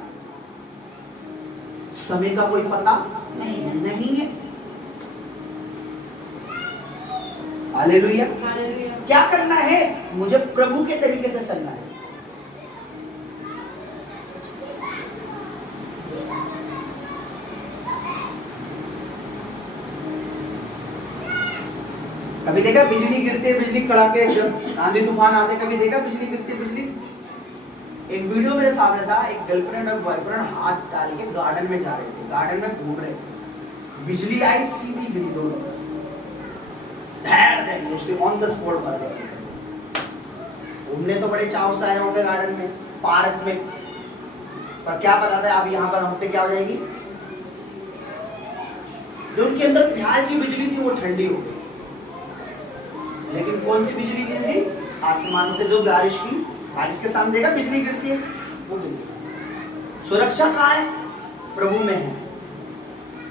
समय का कोई पता नहीं है। हालेलुया। क्या करना है? मुझे प्रभु के तरीके से चलना है। कभी देखा बिजली गिरते, बिजली कड़ाके, जब आंधी तूफान आते, कभी देखा बिजली गिरती? बिजली, एक वीडियो मेरे सामने था, एक गर्लफ्रेंड और बॉयफ्रेंड हाथ डाल के गार्डन में जा रहे थे, गार्डन में घूम रहे थे, बिजली आई, सीधी गिरी दोनों पर, धैर देंगे उससे ऑन द स्पॉट मर गए। घूमने तो बड़े चाव से आए होंगे गार्डन में, पार्क में, पर क्या पता था अब यहाँ पर हम पे क्या हो जाएगी। जो उनके अंदर प्यार की बिजली थी वो ठंडी हो गई। लेकिन कौन सी बिजली गिर गई? आसमान से जो बारिश की, बारिश के सामने देखा बिजली गिरती है, वो गिर गई। सुरक्षा कहाँ है? प्रभु में है,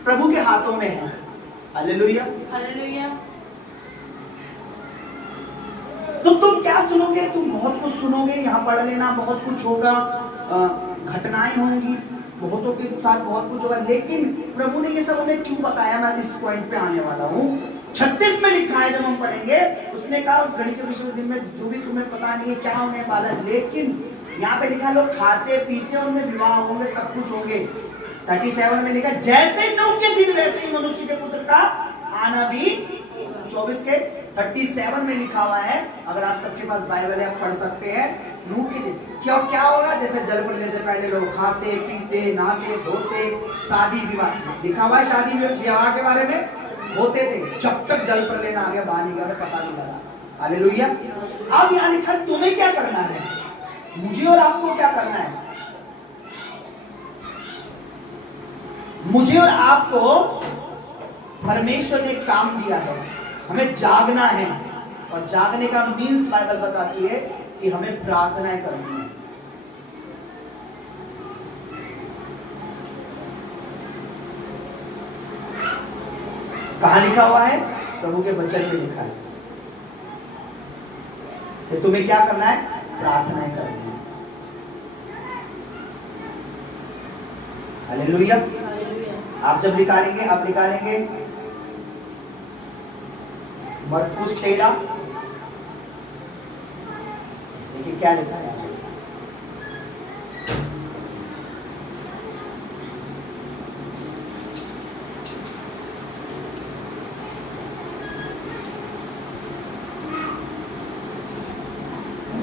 प्रभु के हाथों में है। Hallelujah, hallelujah. तो तुम क्या सुनोगे? तुम बहुत कुछ सुनोगे, यहाँ पढ़ लेना, बहुत कुछ होगा, घटनाएं होंगी, बहुतों के साथ बहुत कुछ होगा, लेकिन प्रभु ने ये सब हमें क्यों बताया? मैं इस पॉइंट पे आने वाला हूँ। 36 में लिखा है, जब हम पढ़ेंगे, उसने कहा उस घड़ी के विषय दिन में जो भी तुम्हें पता नहीं है क्या होने वाला, लेकिन यहाँ पे लिखा लोग खाते पीते, उनमें विवाह होंगे, सब कुछ होंगे। 37 में लिखा जैसे नूह के दिन वैसे ही मनुष्य के पुत्र का आना भी। 24 के 37 में लिखा हुआ है, अगर आप सबके पास बाइबल है आप पढ़ सकते हैं। नूह के दिन क्या होगा? जैसे जल पड़ने से पहले लोग खाते पीते, नहाते धोते, शादी विवाह लिखा हुआ है, शादी विवाह के बारे में होते थे, जब तक जल प्रलय ना आ गया, बाहर निकला, पता नहीं लगा। हालेलुया। अब यहाँ लिखा तुम्हें क्या करना है, मुझे और आपको क्या करना है? मुझे और आपको परमेश्वर ने काम दिया है, हमें जागना है, और जागने का मीन्स बाइबल बताती है कि हमें प्रार्थनाएं करनी है। कहां लिखा हुआ है? प्रभु के वचन में लिखा है कि तुम्हें क्या करना है? प्रार्थनाएं करनी है। हालेलुया। आप जब निकालेंगे, आप निकालेंगे मरकुस 13, देखिए क्या लिखा है।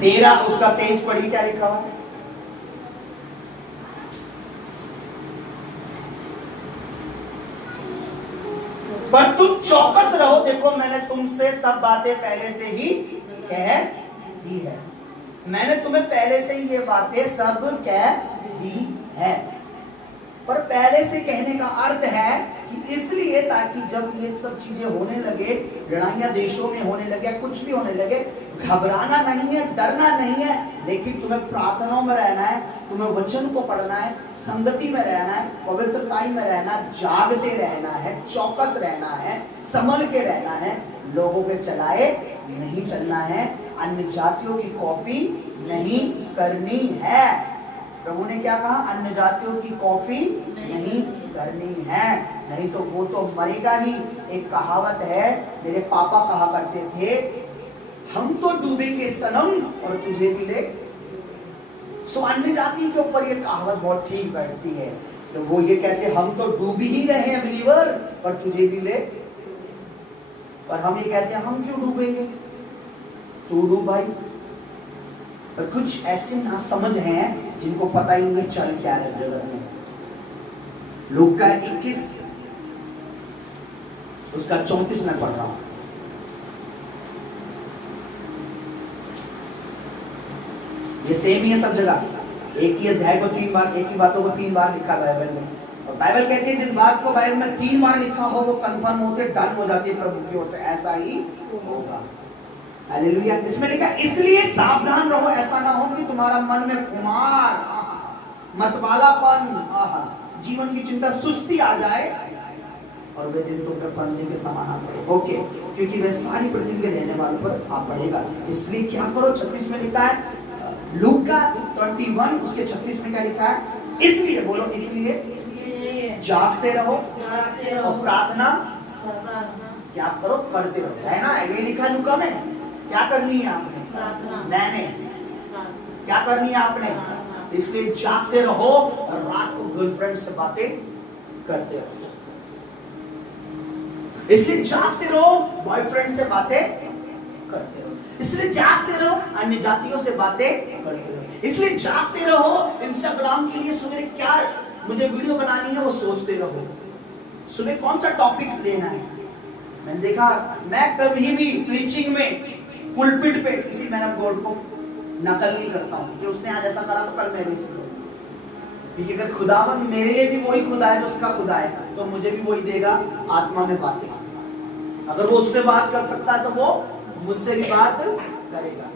तेरा उसका 23 पढ़ी, क्या लिखा हुआ है? पर तुम चौकस रहो, देखो मैंने तुमसे सब बातें पहले से ही कह दी है। मैंने तुम्हें पहले से ही ये बातें सब कह दी है। पर पहले से कहने का अर्थ है कि इसलिए ताकि जब ये सब चीजें होने लगे, लड़ाइयां देशों में होने लगे, कुछ भी होने लगे, घबराना नहीं है, डरना नहीं है, लेकिन तुम्हें प्रार्थनाओं में रहना है, तुम्हें वचन को पढ़ना है, संगति में रहना है, पवित्रताई में रहना, जागते रहना है, चौकस रहना है, संभल के रहना है, लोगों के चलाए नहीं चलना है, अन्य जातियों की कॉपी नहीं करनी है। प्रभु ने क्या कहा? अन्य जातियों की कॉपी नहीं करनी है, नहीं तो वो तो मरेगा ही। एक कहावत है, मेरे पापा कहा करते थे, हम तो डूबेंगे सनम और तुझे भी ले। सो अन्य जाति के ऊपर ये कहावत बहुत ठीक बैठती है। तो वो ये कहते, हम तो डूब ही रहे हैं बिलीवर, पर तुझे भी ले। और हम ये कहते हैं, हम क्यों डूबेंगे, तू डूब भाई। पर कुछ ऐसे ना समझ हैं जिनको पता ही नहीं चल क्या रहा है जगत में। लूका 21 उसका 34 में पढ़ रहा हूं। ये सेम ही है सब जगह, एक ही अध्याय को 3 बार, एक ही बातों को 3 बार लिखा बाइबल में। और बाइबल कहती है जिस बात को बाइबल में 3 बार लिखा हो वो कंफर्म होते, डन हो जाती है प्रभु की ओर से, ऐसा ही होगा। हालेलुया। इसमें लिखा इसलिए सावधान रहो, ऐसा ना हो कि तुम्हारा मन में खुमार, मतवालापन, जीवन की चिंता, सुस्ती आ जाए और वे दिन तुम पे फंदे के समान आ पड़े। ओके, क्योंकि वे सारी पृथ्वी के रहने वालों पर आ पड़ेगा। इसलिए क्या करो? 36 में लिखा है, लूका 21 उसके 36 में क्या लिखा है? इसलिए बोलो, इसलिए जागते रहो जागते रहो और प्रार्थना प्रार्थना क्या करो, करते रहो, है ना? ये लिखा है लूका में। क्या करनी है आपने? प्रार्थना मैंने प्रार्थना क्या करनी है आपने? प्रार्थना। इसलिए जागते रहो और रात को गर्लफ्रेंड से बातें करते रहो। इसलिए जागते रहो, बॉयफ्रेंड से बातें करते रहो। इसलिए जागते रहो, अन्य जातियों से बातें करते रहो। इसलिए जागते रहो, इंस्टाग्राम के लिए सुबह क्या मुझे वीडियो बनानी है वो सोचते रहो। सुबह कौन सा टॉपिक लेना है। मैंने देखा, मैं कभी भी प्रीचिंग में पुलपिट पे किसी मैन ऑफ गॉड को नकल नहीं करता हूं कि उसने आज ऐसा करा तो कल मैं भी ऐसे करूं। क्योंकि अगर खुदावन मेरे लिए भी वही खुदा है जो उसका खुदा है, तो मुझे भी वही देगा आत्मा में बातें। अगर वो उससे बात कर सकता है तो वो मुझसे भी बात करेगा।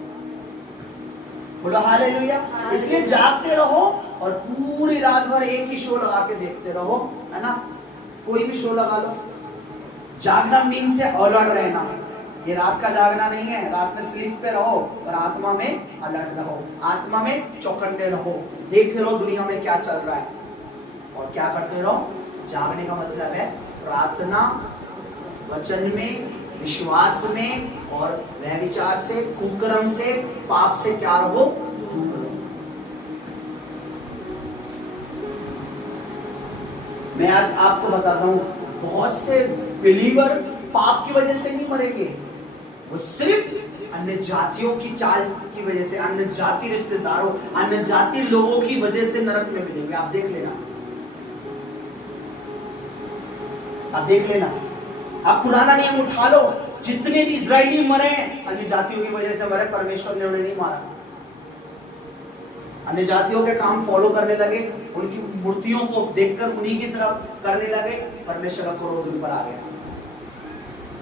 बोलो हालेलुया। इसलिए जागते रहो और पूरी रात भर एक ही शो लगा के देखते रहो, है ना? कोई भी शो लगा लो। जागना मीन से अलर्ट रहना। ये रात का जागना नहीं है, रात में स्लीप पे रहो और आत्मा में अलर्ट रहो, आत्मा में चौकन्ने रहो, देखते रहो दुनिया में क्या चल रहा है और क्या करते रहो। जागने का मतलब है प्रार्थना, वचन में, विश्वास में और वह विचार से, कुकर्म से, पाप से क्या रहो, दूर रहो। मैं आज आपको बताता हूं, बहुत से बिलीवर पाप की वजह से नहीं मरेंगे, वो सिर्फ अन्य जातियों की चाल की वजह से, अन्य जाति रिश्तेदारों, अन्य जाति लोगों की वजह से नरक में मिलेंगे। आप देख लेना, आप देख लेना। आप पुराना नियम उठा लो, जितने भी इजरायली मरे अन्य जातियों की वजह से मरे, परमेश्वर ने उन्हें नहीं मारा। अन्य जातियों के काम फॉलो करने लगे, उनकी मूर्तियों को देखकर उन्हीं की तरफ करने लगे, परमेश्वर का क्रोध उन पर आ गया।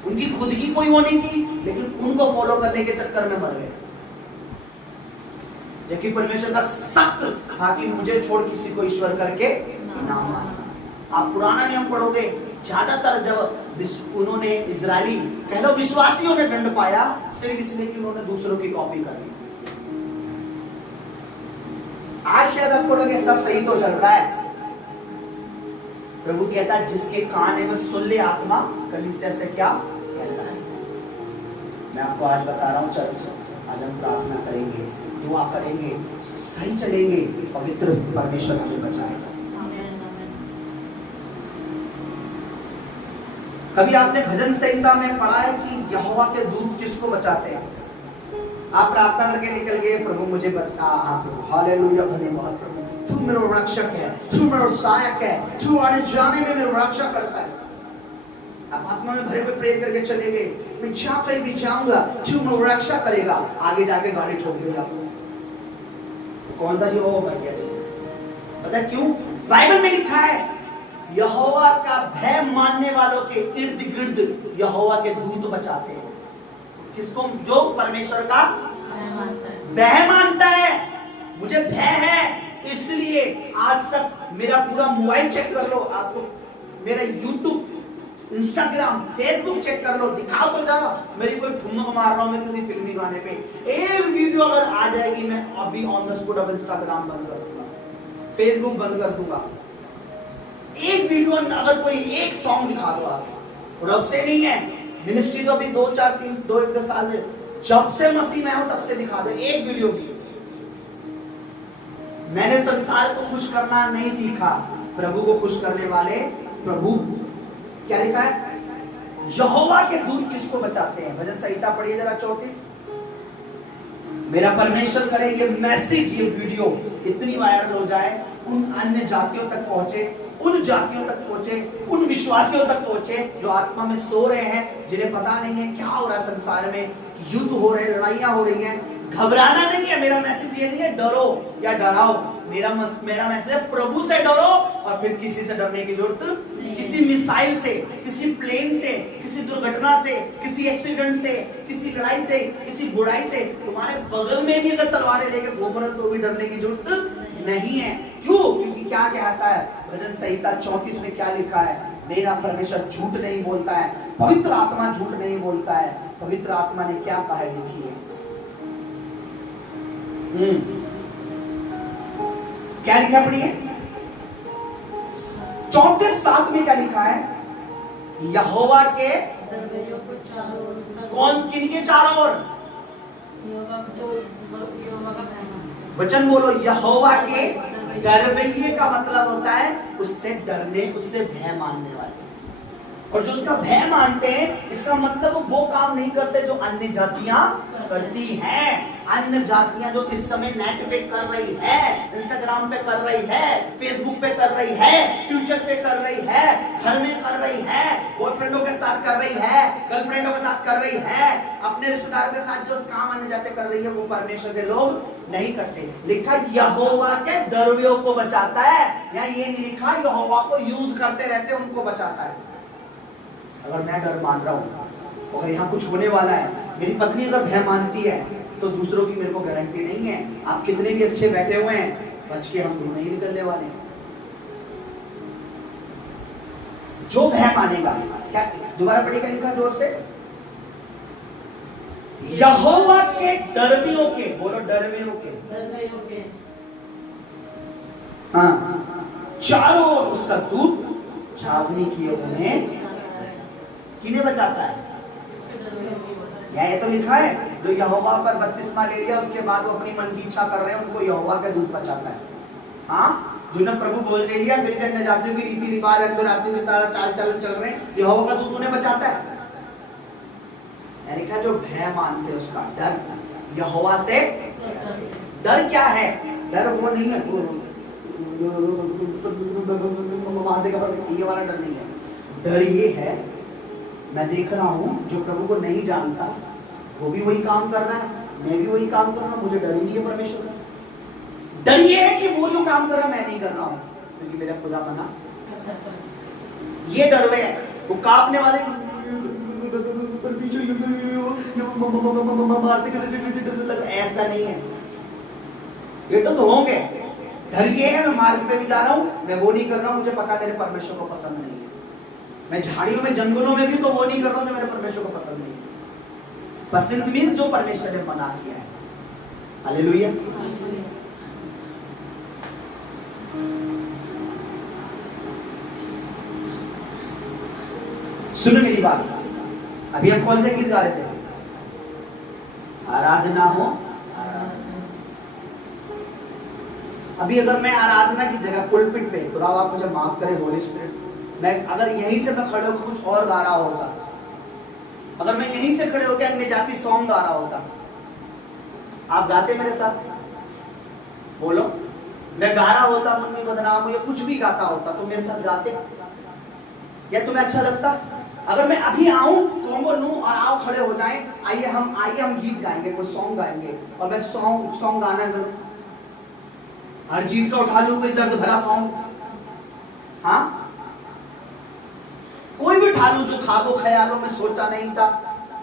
उनकी खुद की कोई वो नहीं थी, लेकिन उनको फॉलो करने के चक्कर में मर गए। जबकि परमेश्वर का सख्त था कि मुझे छोड़ किसी को ईश्वर करके ना मानना। आप पुराना नियम पढ़ोगे, ज्यादातर जब उन्होंने इजरायली कह लो विश्वासियों ने दंड पाया, सिर्फ इसलिए कि उन्होंने दूसरों की कॉपी कर ली। आज शायद आपको लगे सब सही तो चल रहा है। प्रभु कहता है जिसके कान है वह सुन ले, आत्मा कलीसिया से क्या कहता है। मैं आपको आज बता रहा हूं चर्च, आज हम प्रार्थना करेंगे, दुआ करेंगे, सही चलेंगे, पवित्र परमेश्वर हमें बचाएगा। कभी आपने भजन संहिता में पढ़ा है कि यहोवा के दूत किसको बचाते हैं? आप प्रार्थना करके निकल गए, प्रभु मुझे बचा। हाँ प्रभु, हालेलुया, धन्यवाद प्रभु, तू मेरा रक्षक है, तू मेरा सहायक है, तू आने जाने में मेरा रक्षा करता है। आप आत्मा में भरे हुए प्रेयर करके चले गए, मैं जहाँ कहीं भी जाऊंगा तू मेरा रक्षा करेगा। आगे जाके गाड़ी ठोक दी आपको, कौन था जो वो मर गया? पता क्यों? बाइबल में लिखा है यहोवा का भय मानने वालों के इर्द गिर्द यहोवा के दूत बचाते हैं। किसको? जो परमेश्वर का भय मानता है। मुझे भय है, इसलिए आज सब मेरा पूरा मोबाइल चेक कर लो, आपको मेरा यूट्यूब, इंस्टाग्राम, फेसबुक चेक कर लो, दिखाओ तो जाओ मेरी कोई ठुमक मार रहा हूं मैं किसी फिल्मी गाने पे, एक वीडियो अगर आ जाएगी मैं अभी ऑन द स्पॉट अब इंस्टाग्राम बंद कर दूंगा, फेसबुक बंद कर दूंगा। एक वीडियो अगर कोई एक सॉन्ग दिखा दो आप, और अब से नहीं है, मिनिस्ट्री तो अभी 2-4-3 साल से, जब से मसीह में हूं तब से दिखा दो एक वीडियो भी। मैंने संसार को खुश करना नहीं सीखा, प्रभु को खुश करने वाले प्रभु। क्या लिखा है? यहोवा के दूत किसको बचाते हैं? भजन संहिता पढ़िए जरा 34। मेरा परमेश्वर करे ये मैसेज, ये वीडियो इतनी वायरल हो जाए, उन अन्य जातियों तक पहुंचे, उन जातियों तक पहुंचे, उन विश्वासियों तक पहुंचे जो आत्मा में सो रहे हैं, जिन्हें पता नहीं है क्या हो रहा है संसार में, युद्ध हो रहे हैं, लड़ाइयां हो रही हैं। घबराना नहीं है। मेरा मैसेज ये नहीं है डरो या डराओ, मेरा मैसेज है प्रभु से डरो और फिर किसी से डरने की जरूरत नहीं। किसी मिसाइल से, किसी प्लेन से, किसी दुर्घटना से, किसी एक्सीडेंट से, किसी लड़ाई से, किसी बुराई से, तुम्हारे बगल में भी अगर तलवारें लेकर घूम रहे तो भी डरने की जरूरत नहीं है। क्यों? क्योंकि क्या कहता है भजन संहिता 34 में क्या लिखा है? मेरा परमेश्वर झूठ नहीं बोलता है, पवित्र आत्मा झूठ नहीं बोलता है। पवित्र आत्मा ने क्या कहा है देखिए, क्या लिखा पढ़िए, 34:7 में क्या लिखा है? यहोवा के दरवाजों को चारों ओर उसका कौन, किनके चारों ओर? यहोवा का पैगाम। वचन बोलो, यहोवा के डरवैये का मतलब होता है उससे डरने, उससे भय मानने वाले। और जो उसका भय मानते हैं, इसका मतलब वो काम नहीं करते जो अन्य जातियां करती हैं। अन्य जातियां जो इस समय नेट पे कर रही है, इंस्टाग्राम पे कर रही है, फेसबुक पे कर रही है, ट्विटर पे कर रही है, घर में कर रही है, बॉयफ्रेंडों के साथ कर रही है, गर्लफ्रेंडों के साथ कर रही है, अपने रिश्तेदारों के साथ जो काम अन्य जाति कर रही है, वो परमेश्वर के लोग नहीं करते। लिखा यहोवा के डरवियों को बचाता है, या ये नहीं लिखा यहोवा को यूज करते रहते उनको बचाता है। अगर मैं डर मान रहा हूं और यहाँ कुछ होने वाला है, मेरी पत्नी अगर भय मानती है, तो दूसरों की मेरे को गारंटी नहीं है। आप कितने भी अच्छे बैठे हुए हैं, बच के हम दूर नहीं निकलने वाले। जो भय मानेगा, क्या दोबारा पढ़ेगा, लिखा जोर से, यहोवा के डरवियों के, बोलो डरवियों के, दरवाजों के हाँ, चारों ओर उसका दूत छावनी किए उन्हें किन्हें बचाता है? ये तो लिखा है, जो यहोवा पर बपतिस्मा ले लिया उसके बाद वो अपनी मन की इच्छा कर रहे हैं, उनको यहोवा का दूत बचाता है। हाँ, जिन्होंने प्रभु बोल ले लिया, फिर भी अन्य जातियों की रीति रिवाज, अन्य जातियों की तरह चाल चलन चल रहे हैं, यहोवा का दूत उन्हें बचाता है। लिखा जो भय मानते हैं उसका डर, यहोवा से डर क्या है? डर वो नहीं है, मार देगा, ये वाला डर नहीं है। डर ये है, मैं देख रहा हूं जो प्रभु को नहीं जानता वो भी वही काम कर रहा है, मैं भी वही काम कर रहा हूं, मुझे डर ही नहीं है परमेश्वर का। डर ये है कि वो जो काम कर रहा है मैं नहीं कर रहा हूं, क्योंकि मेरा खुदा बना। ये डर है, वो कांपने वाले ऐसा नहीं है। ये तो होंगे। डर ये है, मैं मार्ग पे भी जा रहा हूं, मैं वो नहीं कर रहा हूं, मुझे पता मेरे परमेश्वर को पसंद नहीं है। मैं झाड़ियों में, जंगलों में भी तो वो नहीं कर रहा हूं जो मेरे परमेश्वर को पसंद नहीं है। पसंद मीन्स जो परमेश्वर ने मना किया है। हालेलुया। सुनो मेरी बात, अभी हम कौन से गीत गा रहे थे? आराधना हो। अभी अगर मैं आराधना की जगह पुलपिट पे, खुदा आप मुझे माफ करे होली स्पिरिट, मैं अगर यहीं से मैं खड़े होकर कुछ और गा रहा होता, अगर मैं यहीं से खड़े होकर अन्य जाति सॉन्ग गा रहा होता, आप गाते मेरे साथ? बोलो। मैं गा रहा होता, मम्मी बदनाम हो या कुछ भी गाता होता, तो मेरे साथ गाते? या तुम्हें अच्छा लगता? अगर मैं अभी आऊं, कॉम्बो लूं और आओ खड़े हो जाएं, आइए हम गीत गाएंगे, कोई सॉन्ग गाएंगे, और मैं सॉन्ग गाना करूं, हर जीत का उठा लूं कोई दर्द भरा सॉन्ग, हाँ, कोई भी उठा लूं जो ख्वाबों ख्यालों में सोचा नहीं था,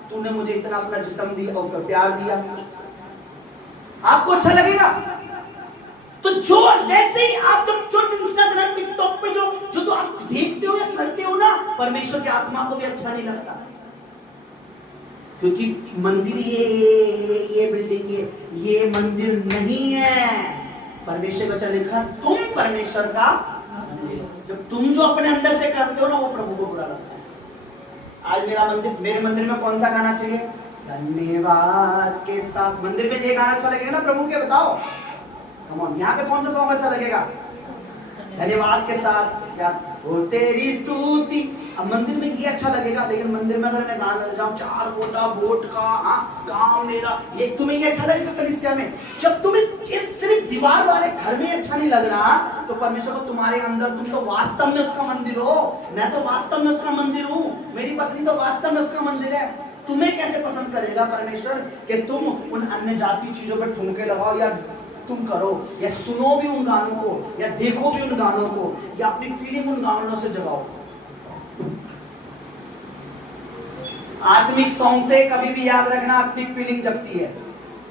तूने मुझे इतना अपना जिस्म दिया और प्यार दिया, आपको अच्छा लगेगा? तो जो जैसे ही आप जो इंस्टाग्राम टिकटॉक पे जो आप देखते हो या करते हो ना, परमेश्वर की आत्मा को भी अच्छा नहीं लगता, क्योंकि मंदिर ये बिल्डिंग ये मंदिर नहीं है। परमेश्वर बच्चा लिखा, तुम परमेश्वर का मंदिर हो। जब तुम जो अपने अंदर से करते हो ना, वो प्रभु को बुरा लगता है। आज मेरे मंदिर में कौन सा गाना चाहिए? धन्यवाद के साथ। मंदिर में ये गाना अच्छा लगेगा ना प्रभु के? बताओ, कम ऑन। यहाँ पे कौन सा सॉन्ग अच्छा लगेगा? धन्यवाद के साथ या हो तेरी स्तुति। अब मंदिर में ये अच्छा लगेगा, लेकिन मंदिर में अगर मैं गाना लग जाऊं, 4 गोटा वोट का काम मेरा, ये तुम्हें ये अच्छा लगेगा? कलीसिया में जब तुम इस सिर्फ दीवार वाले घर में अच्छा नहीं लग रहा, तो परमेश्वर को तुम्हारे अंदर, तुम तो वास्तव में उसका मंदिर हो। मैं तो वास्तव में उसका मंदिर हूँ, मेरी पत्नी तो वास्तव में उसका मंदिर है। तुम्हें कैसे पसंद करेगा परमेश्वर कि तुम उन अन्य जाति चीजों पर ठुमके लगाओ, या तुम करो, या सुनो भी उन गानों को, या देखो भी उन गानों को, या अपनी फीलिंग उन गानों से जगाओ। आत्मिक सॉन्ग से कभी भी याद रखना, आत्मिक फीलिंग जगती है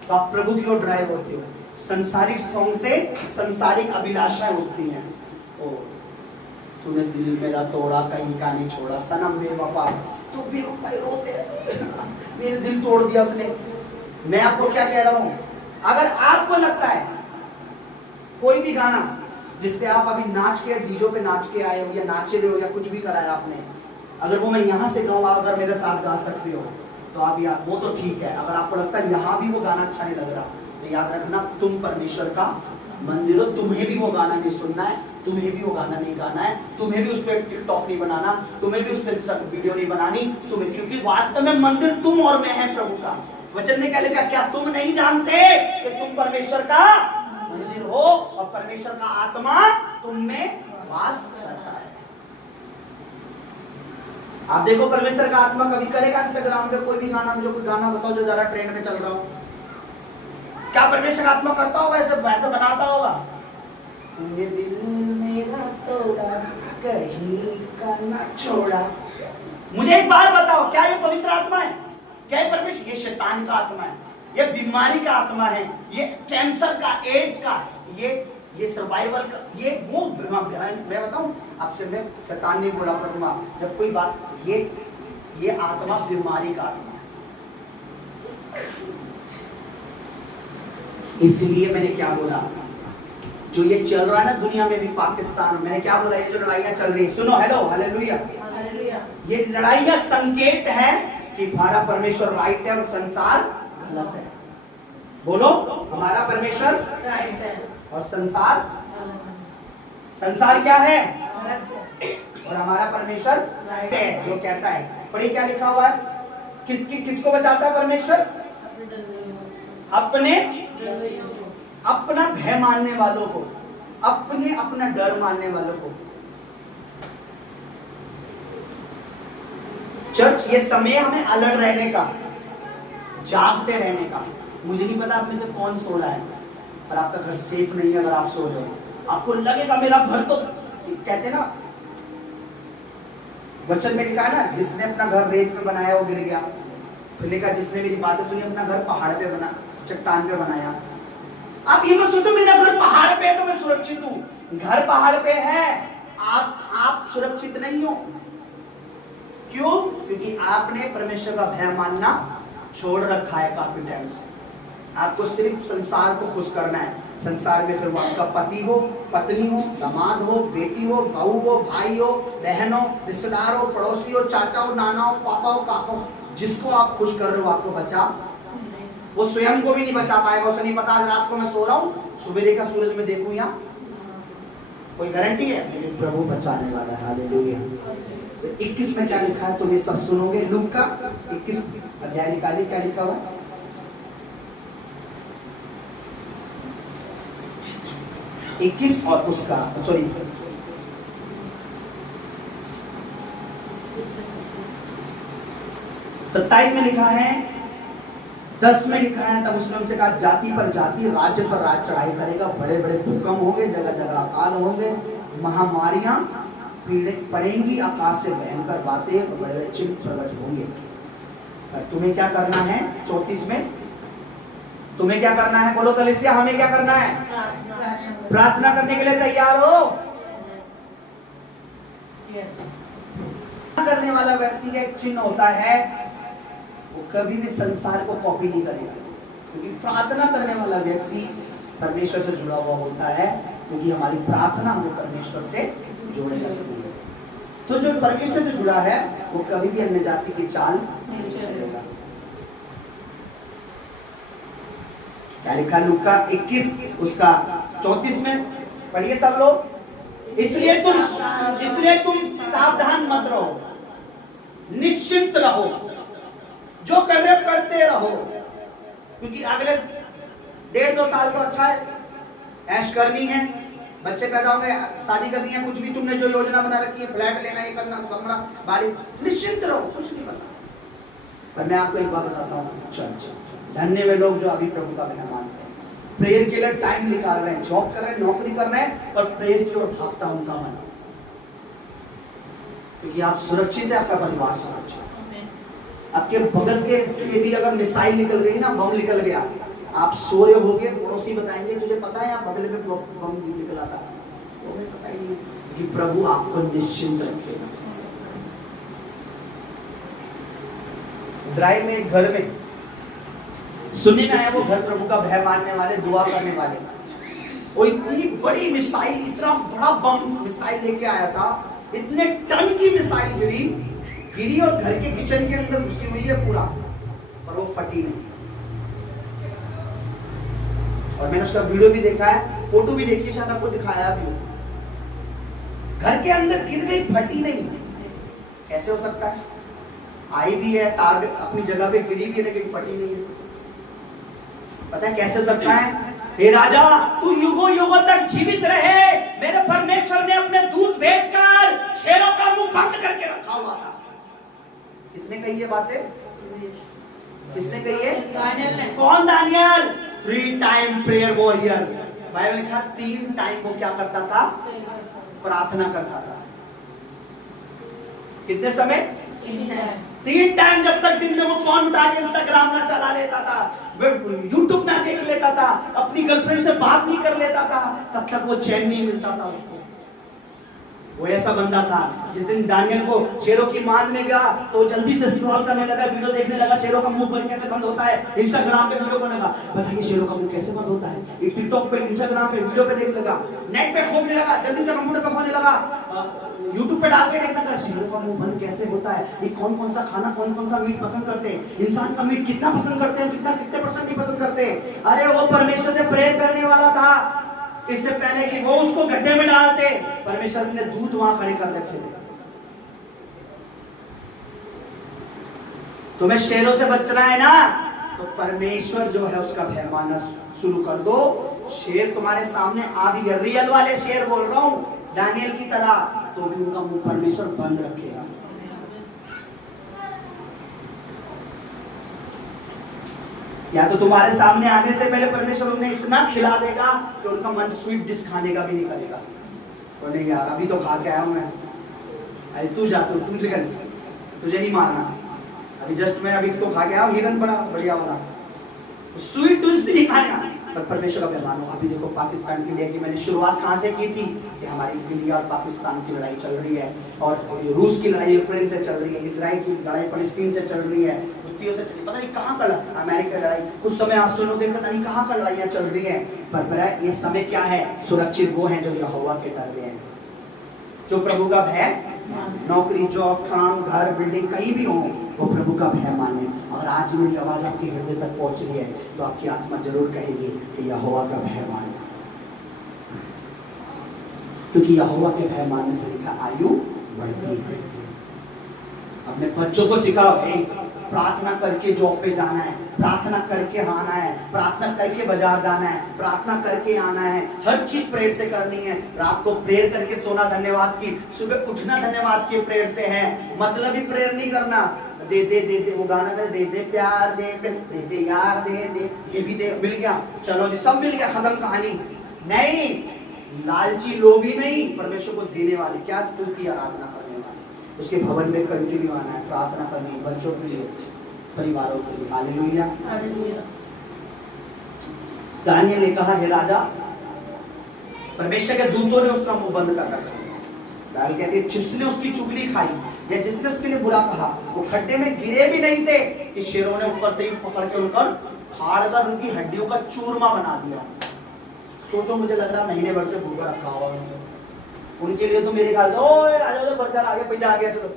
तो आप प्रभु की ओर ड्राइव होते हो। संसारिक सॉन्ग से संसारिक अभिलाषाएं उठती हैं। ओ तूने दिल मेरा तोड़ा, कहीं का नहीं छोड़ा, सनम बेवफा, तो बेवफा रोते मेरे दिल तोड़ दिया उसने। मैं आपको क्या कह रहा हूं, अगर आपको लगता है कोई भी गाना जिसपे आप अभी नाच के डीजो पे नाच के आए हो या नाचे रहे हो या कुछ भी कराया आपने, अगर वो मैं यहाँ से गाऊँ, आप अगर मेरे साथ गा सकते हो तो आप यार वो तो ठीक है। अगर आपको लगता है यहाँ भी वो गाना अच्छा नहीं लग रहा तो याद रखना तुम परमेश्वर का मंदिर हो, तुम्हें भी वो गाना नहीं सुनना है, तुम्हें भी वो गाना नहीं गाना है, तुम्हें भी उस पर टिकटॉक नहीं बनाना, तुम्हें भी उस पर वीडियो नहीं बनानी तुम्हें, क्योंकि वास्तव में मंदिर तुम और मैं है प्रभु का। वचन में क्या लिखा, क्या तुम नहीं जानते कि तुम परमेश्वर का मंदिर हो और परमेश्वर का आत्मा तुम में वास करता है। आप देखो परमेश्वर का आत्मा कभी करेगा इंस्टाग्राम पे कोई भी गाना, मुझे कोई गाना बताओ जो जरा ट्रेंड में चल रहा हो, क्या परमेश्वर का आत्मा करता होगा? ऐसे वैसे बनाता होगा, तूने दिल मेरा तोड़ा कहीं का ना छोड़ा। मुझे एक बार बताओ, क्या ये पवित्र आत्मा है? क्या ये परमेश्वर? ये शैतान का आत्मा है, ये बीमारी का आत्मा है, ये कैंसर का, एड्स का, ये सर्वाइवल का, ये वो मैं बताऊं आपसे, मैं शैतान नहीं बोला करूंगा जब कोई बात, ये आत्मा बीमारी का आत्मा है। इसलिए मैंने क्या बोला, जो ये चल रहा है ना दुनिया में भी, पाकिस्तान में, मैंने क्या बोला, ये जो लड़ाइयां चल रही है, सुनो, हेलो, हालेलुया, ये लड़ाइयां संकेत है कि हमारा परमेश्वर राइट है और संसार गलत है। बोलो, हमारा परमेश्वर राइट है और संसार क्या है? और हमारा परमेश्वर राइट है जो कहता है। पढ़िए क्या लिखा हुआ है, किसको बचाता है परमेश्वर? अपना भय मानने वालों को, अपना डर मानने वालों को। चर्च, ये समय हमें अलर्ट रहने का, जागते रहने का। मुझे नहीं पता आप में से कौन सो रहा है, पर आपका घर सेफ नहीं है। अगर आप सो रहे हो, आपको लगेगा मेरा घर तो, कहते ना वचन में लिखा है ना, जिसने अपना घर रेत में बनाया वो गिर गया। फिर लिखा, जिसने मेरी बातें सुनी अपना घर पहाड़ पे बना, चट्टान पे बनाया। आप ये मत सोचो मेरा घर पहाड़ पे है तो मैं सुरक्षित हूं। घर पहाड़ पे है, आप सुरक्षित नहीं हो। क्यों? क्योंकि आपने परमेश्वर का भय मानना छोड़ रखा है काफी टाइम से। आपको सिर्फ संसार को खुश करना है। संसार में फिर वो आपका पति हो, पत्नी हो, दामाद हो, बेटी हो, बहू हो, भाई हो, बहन हो, रिश्तेदार हो, पड़ोसी हो, चाचा हो, नाना हो, पापा हो, काका हो, जिसको आप खुश कर रहे हो आपको बचा, वो स्वयं को भी नहीं बचा पाएगा। उसे नहीं पता आज रात को मैं सो रहा हूँ, सुबह देखा सूरज में देखूं, या कोई गारंटी है? लेकिन प्रभु बचाने वाला है। हालेलुया। 21 में क्या लिखा है तुम ये सब सुनोगे। लूका का 21 अध्याय निकालिए, क्या लिखा हुआ है? 21 और उसका 27 में लिखा है, 10 में लिखा है, तब उसने उनसे कहा, जाति पर जाति, राज्य पर राज्य चढ़ाई करेगा, बड़े बड़े भूकंप होंगे, जगह जगह अकाल होंगे, महामारियां पड़ेंगी, आकाश से भयंकर बातें और बड़े बड़े चिन्ह प्रकट होंगे। पर तुम्हें क्या करना है? 34 में तुम्हें क्या करना है? बोलो कलीसिया, हमें क्या करना है? प्रार्थना करने के लिए तैयार हो। करने वाला व्यक्ति का एक चिन्ह होता है, वो कभी भी संसार को कॉपी नहीं करेगा, क्योंकि प्रार्थना करने वाला व्यक्ति परमेश्वर से जुड़ा हुआ होता है, क्योंकि हमारी प्रार्थना हमें परमेश्वर से जोड़े रखती है। तो जो परमेश्वर से जुड़ा है वो कभी भी अन्य जाति की चाल नहीं चलेगा। क्या लिखा लूका 21 उसका 34 में? पढ़िए सब लोग। इसलिए तुम सावधान मत रहो, निश्चिंत रहो, जो कर रहे हो करते रहो, क्योंकि अगले 1.5-2 साल तो अच्छा है, ऐश करनी है, बच्चे पैदा होंगे, शादी करनी है, कुछ भी तुमने जो योजना बना रखी है, फ्लैट लेना, ये करना, कमरा, बाड़ी, निश्चिंत रहो, कुछ नहीं पता। पर मैं आपको एक बात बताता हूँ, चर्च, धन्य वे लोग जो अभी प्रभु का भय मानते हैं, प्रेयर के लिए टाइम निकाल रहे हैं, जॉब कर रहे हैं, नौकरी कर रहे हैं, पर प्रेयर की ओर भागता उनका मन, क्योंकि आप सुरक्षित है, आपका परिवार सुरक्षित है। आपके बगल के से भी अगर मिसाइल निकल गई ना, बम निकल गया, आप सोए होगे, पड़ोसी बताएंगे तुझे पता है यहाँ बगल में बम निकला था, तो हमें पता ही नहीं, कि प्रभु आपको निश्चिंत रखेगा। इजराइल में एक घर में सुनने में आया, वो घर प्रभु का भय मानने वाले, दुआ करने वाले, वो इतनी बड़ी मिसाइल, इतना बड़ा बम मिसाइल लेके आया था, इतने टन की मिसाइल गिरी और घर के किचन के अंदर घुसी हुई है पूरा, और वो फटी नहीं। और मैंने उसका वीडियो भी देखा है, फोटो भी देखी, शायद आपको दिखाया भी हो। घर के अंदर गिर गई, फटी नहीं। कैसे हो सकता है? आई भी है, टारगेट अपनी जगह पे गिरी भी है, लेकिन फटी नहीं है। पता है कैसे हो सकता है? हे राजा, तू युगों युगों तक जीवित रहे। मेरे परमेश्वर ने अपने दूत भेजकर शेरों का मुंह बंद करके रखा हुआ था। किसने कही ये बातें? किसने कही है? दानियल ने। कौन? Daniel. 3 time prayer warrior. Bible लिखा 3 टाइम वो क्या करता था? प्रार्थना करता था। कितने समय? 3 टाइम। जब तक दिन में वो फोन उठा के इंस्टाग्राम ना चला लेता था, यूट्यूब ना देख लेता था, अपनी गर्लफ्रेंड से बात नहीं कर लेता था, तब तक वो चैन नहीं मिलता था उसको। वो ऐसा बंदा था। जिस दिन दानियल को शेरों की मांद में गया तो जल्दी से स्क्रॉल करने लगा, वीडियो देखने लगा, शेरों का मुंह कैसे बंद होता है, इंस्टाग्राम पे वीडियो करने लगा, बताइए शेरों का मुंह कैसे बंद होता है, टिकटॉक पे, इंस्टाग्राम पे वीडियो पे देखने लगा, नेट पे खोलने लगा, जल्दी से कंप्यूटर पे खोलने लगा, यूट्यूब पे डाल के देखने लगा शेरों का मुंह बंद कैसे होता है, ये कौन कौन सा खाना, कौन कौन सा मीट पसंद करते हैं, इंसान का मीट कितना पसंद करते हैं, कितने परसेंट नहीं पसंद करते। अरे वो परमेश्वर से प्रेयर करने वाला था। इससे पहले कि वो उसको गड्ढे में डालते, परमेश्वर ने दूत वहां खड़े कर रखे थे। तुम्हें शेरों से बचना है ना, तो परमेश्वर जो है उसका भय मानना शुरू कर दो। शेर तुम्हारे सामने आ भी गए, रियल वाले शेर बोल रहा हूं, दानियल की तरह, तो भी उनका मुंह परमेश्वर बंद रखेगा। या तो तुम्हारे सामने आने से पहले परमेश्वर उन्हें इतना खिला देगा कि उनका मन स्वीट डिश खाने का भी नहीं करेगा। तो नहीं यार, अभी तो खा के आया हूं मैं, अरे तू जा, तू निकल, तुझे नहीं मारना, अभी जस्ट मैं अभी तो खा के आया हूं, हिरन बड़ा बढ़िया वाला, स्वीट डिश भी नहीं खाएगा। पर परमेश्वर का पैमान हो। अभी देखो पाकिस्तान इंडिया की मैंने शुरुआत कहां से की थी कि हमारी इंडिया और पाकिस्तान की लड़ाई चल रही है, और रूस की लड़ाई यूक्रेन से चल रही है, इजराइल की लड़ाई फलस्तीन से चल रही है, हुतियों से चली, पता नहीं कहां का, अमेरिका लड़ाई, कुछ समय आज सुनो के पता नहीं कहां का लड़ाइयां चल रही है। पर ये समय क्या है? सुरक्षित वो हैं जो यहोवा के डर रहे हैं, जो प्रभु का भय, नौकरी, जॉब, काम, घर, बिल्डिंग कहीं भी हो, वो प्रभु का भय माने। और आज मेरी आवाज आपके हृदय तक पहुंच रही है तो आपकी आत्मा जरूर कहेगी कि यहोवा का भय माने, क्योंकि यहोवा के भय मानने से लिखा आयु बढ़ती है। अपने बच्चों को सिखाओ, प्रार्थना करके जॉब पे जाना है, प्रार्थना करके आना है, प्रार्थना करके बाजार जाना है, प्रार्थना करके आना है, हर चीज प्रेयर से करनी है। रात को प्रेयर करके सोना धन्यवाद की, सुबह उठना धन्यवाद की प्रेयर से है। मतलब ही प्रेयर नहीं करना, दे दे दे दे, वो गाना कर, दे दे प्यार, दे दे यार, दे दे, ये भी दे, मिल गया, चलो जी सब मिल गया, खत्म कहानी। नहीं, लालची लोग ही नहीं, परमेश्वर को देने वाले, क्या स्तुति आराधना करने वाले, उसके भवन में कंटिन्यू आना है, प्रार्थना करनी, बच्चों के लिए, परिवारों के लिए। Hallelujah, hallelujah. दानियल ने कहा, हे राजा, परमेश्वर के दूतों ने उसका मुंह बंद कर रखा। बाइबल कहती है जिसने उसकी चुगली खाई या जिसने उसके लिए बुरा कहा, वो खड्डे में गिरे भी नहीं थे कि शेरों ने ऊपर से ही पकड़ के उनकर फाड़ कर उनकी हड्डियों का चूरमा बना दिया। सोचो, मुझे लग रहा महीने भर से भूखा रखा हुआ उनके लिए, तो मेरे ख्याल से ओए आ जाओ, बर्गर आ गया, पिज्जा आ गया, चलो।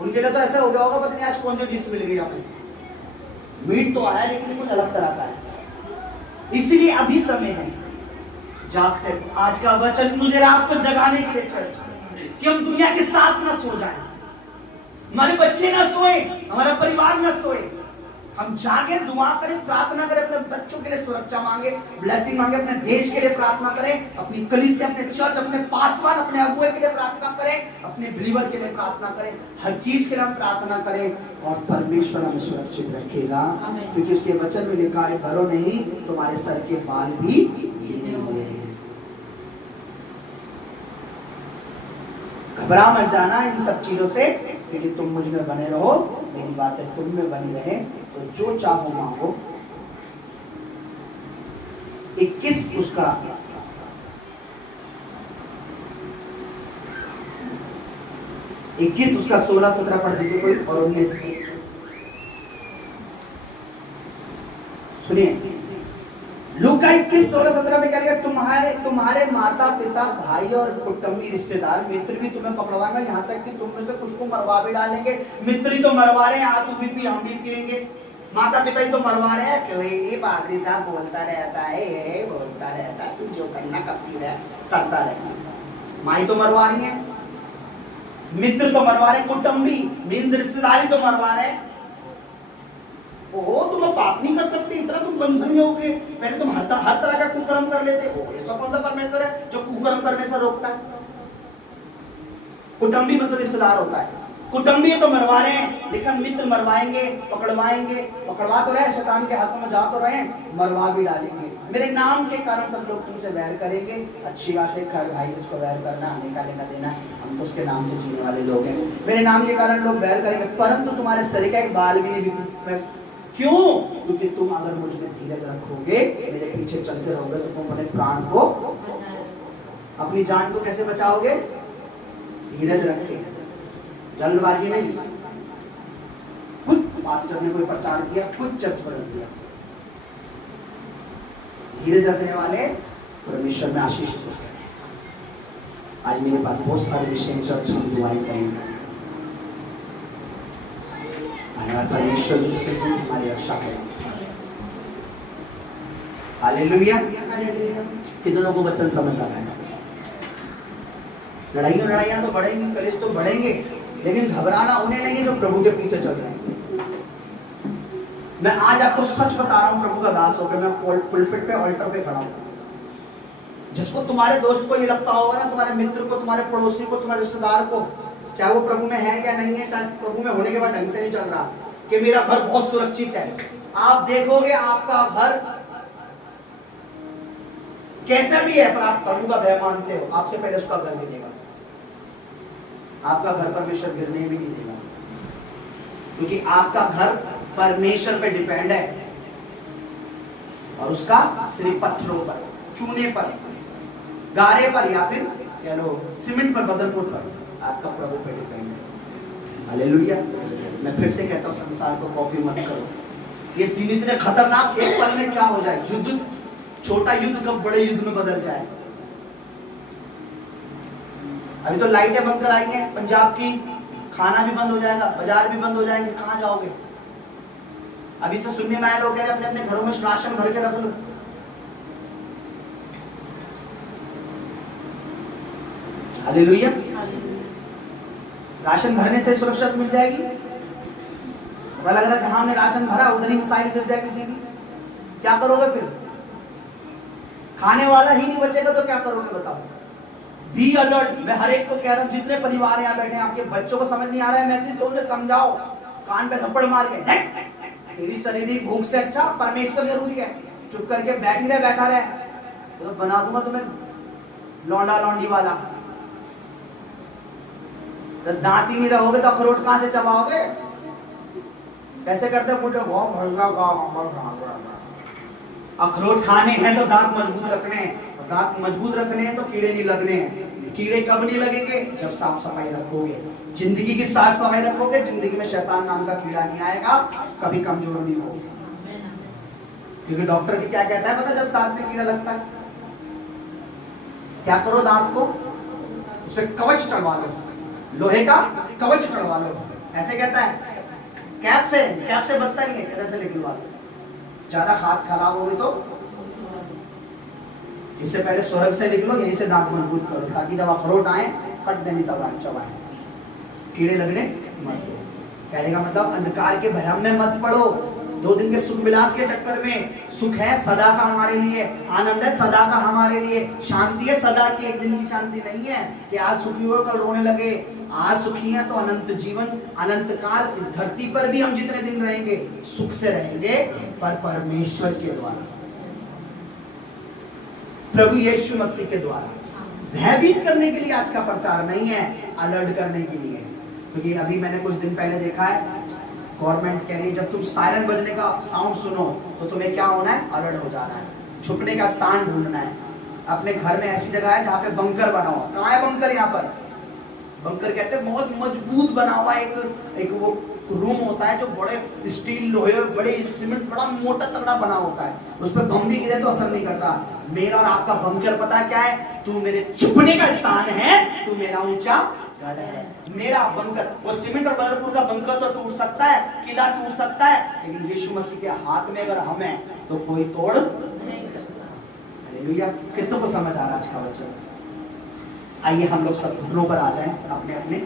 उनके लिए तो ऐसा हो गया होगा, पता नहीं आज कौन सी डिश मिल गई हमें, मीट तो आया लेकिन कुछ अलग तरह का है। इसीलिए अभी समय है जागते। आज का वचन मुझे आपको जगाने के लिए चर्च कि हम दुनिया के साथ ना सो जाएं, हमारे बच्चे ना सोए, हमारा परिवार ना सोए, हम जागे, दुआ करें, प्रार्थना करें, अपने बच्चों के लिए सुरक्षा मांगे, ब्लेसिंग मांगे, अपने देश के लिए प्रार्थना करें, अपनी कलीसिया, अपने चर्च, अपने पासवान, अपने अगुए के लिए प्रार्थना करें, अपने बिलीवर के लिए प्रार्थना करें, हर चीज के लिए हम प्रार्थना करें, और परमेश्वर हमें सुरक्षित रखेगा, क्योंकि उसके वचन में लिखा है, डरो नहीं, तुम्हारे सर के बाल भी गिने हुए हैं। घबरा मत जाना इन सब चीजों से, क्योंकि तुम मुझ में बने रहो, मेरी बातें तुम में बनी रहे, तो जो चाहो मांगो। 21 उसका 21 उसका 16-17 पढ़ दीजिए कोई, और 19 सुनिए। लूक लूका 21:16-17 में क्या लिखा, तुम्हारे माता पिता भाई और कुटुंबी रिश्तेदार मित्र भी तुम्हें पकड़वाएंगे, यहाँ तक कि तुम में से कुछ को मरवा भी डालेंगे। मित्र ही तो मरवा रहे हैं, तू भी पी हम भी पिएंगे। माता पिता ही तो मरवा रहे हैं, कोई नहीं पादरी साहब बोलता रहता है, ये बोलता रहता है, तू जो करना करता रहना। माँ ही तो मरवा रही है, मित्र तो मरवा रहे, कुटुंबी मीन्स रिश्तेदारी तो मरवा रहे हैं। ओ तुम पाप नहीं कर सकते, इतना तुम बंधन में होगे। पहले तुम हर तरह का कुकर्म कर लेते हो। ऐसा कौन सा परमेश्वर है जो कुकर्म करने से रोकता है? कुटुंबी मतलब रिश्तेदार होता है। कुटुंबी तो मरवा रहे हैं, लेकिन मित्र मरवाएंगे, पकड़वा तो रहे, शैतान के हाथों में जा तो रहे, मरवा भी डालेंगे। मेरे नाम के कारण सब लोग तुमसे वैर करेंगे। अच्छी बात है, कर भाई, जिसको वैर करना हमें का लेना देना, हम तो उसके नाम से जीने वाले लोग हैं। मेरे नाम के कारण लोग वैर करेंगे, परंतु तुम्हारे शरीर का एक बाल भी नहीं बिखरेगा। क्यों? क्योंकि तुम अगर मुझ में धीरज रखोगे, मेरे पीछे चलते रहोगे, तो तुम अपने प्राण को, अपनी जान को कैसे बचाओगे? धीरज रख के, जल्दबाजी नहीं। खुद पास्टर ने कोई प्रचार किया, खुद चर्च बदल दिया। धीरज रखने वाले परमेश्वर में आशीषित होते हैं। आज मेरे पास बहुत सारे विषय चर्च में दुआएं करेंगे, परमेश्वर हमारी रक्षा करें। हालेलुया। कितनों को वचन समझ आ रहा है? लड़ाइयाँ तो बढ़ेंगी, कलेश तो बढ़ेंगे, लेकिन घबराना उन्हें नहीं जो प्रभु के पीछे चल रहे हैं। मैं आज आपको सच बता रहा हूं, प्रभु का दास होकर मैं पुलपिट पे, ऑल्टर पे खड़ा हूं। जिसको तुम्हारे दोस्त को ये लगता होगा ना, तुम्हारे मित्र को, तुम्हारे पड़ोसी को, तुम्हारे रिश्तेदार को, चाहे वो प्रभु में है या नहीं है, चाहे प्रभु में होने के बाद ढंग से नहीं चल रहा, कि मेरा घर बहुत सुरक्षित है, आप देखोगे आपका घर कैसा भी है, पर आप प्रभु का भय मानते हो, आपसे पहले उसका घर गिरेगा। आपका घर परमेश्वर गिरने भी नहीं देगा, क्योंकि आपका घर परमेश्वर पे डिपेंड है, और उसका सिर्फ पत्थरों पर, चूने पर, गारे पर, या फिर कह लो सीमेंट पर, बदरपुर पर, आपका प्रभु पे डिपेंड है। हालेलुया। मैं फिर से कहता हूँ, संसार को कॉपी मत करो। ये दिन इतने खतरनाक, एक पल में क्या हो जाए, युद्ध, छोटा युद्ध कब बड़े युद्ध में बदल जाए। अभी तो लाइटें बंद कर आई हैं पंजाब की, खाना भी बंद हो जाएगा, बाजार भी बंद हो जाएंगे, कहां जाओगे? अभी से सुनने में आए लोग कह रहे अपने अपने घरों में राशन भर के रख लो। हालेलुया। राशन भरने से सुरक्षा मिल जाएगी। पता लग रहा है जहां हमने राशन भरा उधर ही मिसाइल गिर जाए किसी की, क्या करोगे फिर? खाने वाला ही नहीं बचेगा तो क्या करोगे बताओ? Be alert. मैं हर एक को कह रहा हूं, जितने परिवार यहाँ बैठे हैं, आपके बच्चों को समझ नहीं आ रहा है मैसेज, तो उन्हें समझाओ, कान पे थप्पड़ मार के, तेरी शरीर भूख से अच्छा परमेश्वर जरूरी है, चुप करके बैठा रहे, तो बना दूंगा तुम्हें लौंडा लौंडी वाला। तो दांत ही नहीं रहोगे तो अखरोट कहां से चबाओगे? कैसे करते बूढ़े, अखरोट खाने हैं तो दांत मजबूत रखने हैं, दांत मजबूत रखने हैं तो कीड़े नहीं लगने हैं। कीड़े कब नहीं लगेंगे? जब साफ सफाई रखोगे, जिंदगी की साफ सफाई रखोगे, जिंदगी में शैतान नाम का कीड़ा नहीं आएगा, कभी कमजोर नहीं होगा। क्योंकि डॉक्टर भी क्या कहता है पता, जब दांत में कीड़ा लगता है क्या करो, दांत को इस पे कवच चढ़वा लो, लोहे का कवच चढ़वा लो, ऐसे कहता है। कैप से बचता नहीं है, कहते से निकलवा लो। ज्यादा हाथ खराब हो गई तो इससे पहले स्वर्ग से निकलो, यहीं से दांत मजबूत करो, ताकि जब अखरोट आए कट देनी तब चबाएं, कीड़े लगने मत दो। कहने का मतलब अंधकार के भ्रम में मत पड़ो, 2 दिन के सुख विलास के चक्कर में। सुख है सदा का हमारे लिए, आनंद है सदा का हमारे लिए, शांति है सदा की, एक दिन की शांति नहीं है कि आज सुखी हो कल रोने लगे। आज सुखी है तो अनंत जीवन, अनंत काल धरती पर भी हम जितने दिन रहेंगे सुख से रहेंगे, पर परमेश्वर के द्वारा, प्रभु यीशु मसीह के द्वारा। भयभीत करने के लिए आज का प्रचार नहीं है, अलर्ट करने के लिए। क्योंकि अभी मैंने कुछ दिन पहले देखा है, गवर्नमेंट कह रही है जब तुम सायरन बजने का साउंड सुनो तो तुम्हें क्या होना है? अलर्ट हो जाना है, छुपने का स्थान ढूंढना है। अपने घर में ऐसी जगह है जहाँ पे बंकर बना हुआ। कहाँ है बंकर? यहाँ पर बंकर कहते हैं बहुत मजबूत बना हुआ एक वो रूम होता है जो बड़े स्टील लोहे बड़े सीमेंट बड़ा मोटा तगड़ा बना होता है, उस पर बम भी गिरे तो असर नहीं करता। मेरा और आपका बंकर पता है क्या है? तू मेरे छुपने का स्थान है, तू मेरा ऊंचा गढ़ है। मेरा बंकर, वो सीमेंट और बदरपुर का बंकर तो टूट सकता है, किला टूट सकता है, लेकिन यीशु मसीह के हाथ में अगर हम हैं तो कोई तोड़ नहीं सकता। हालेलुया। कितनों को समझ आ रहा है आज का वचन? आइए हम लोग सब घुटनों पर आ जाएं अपने अपने।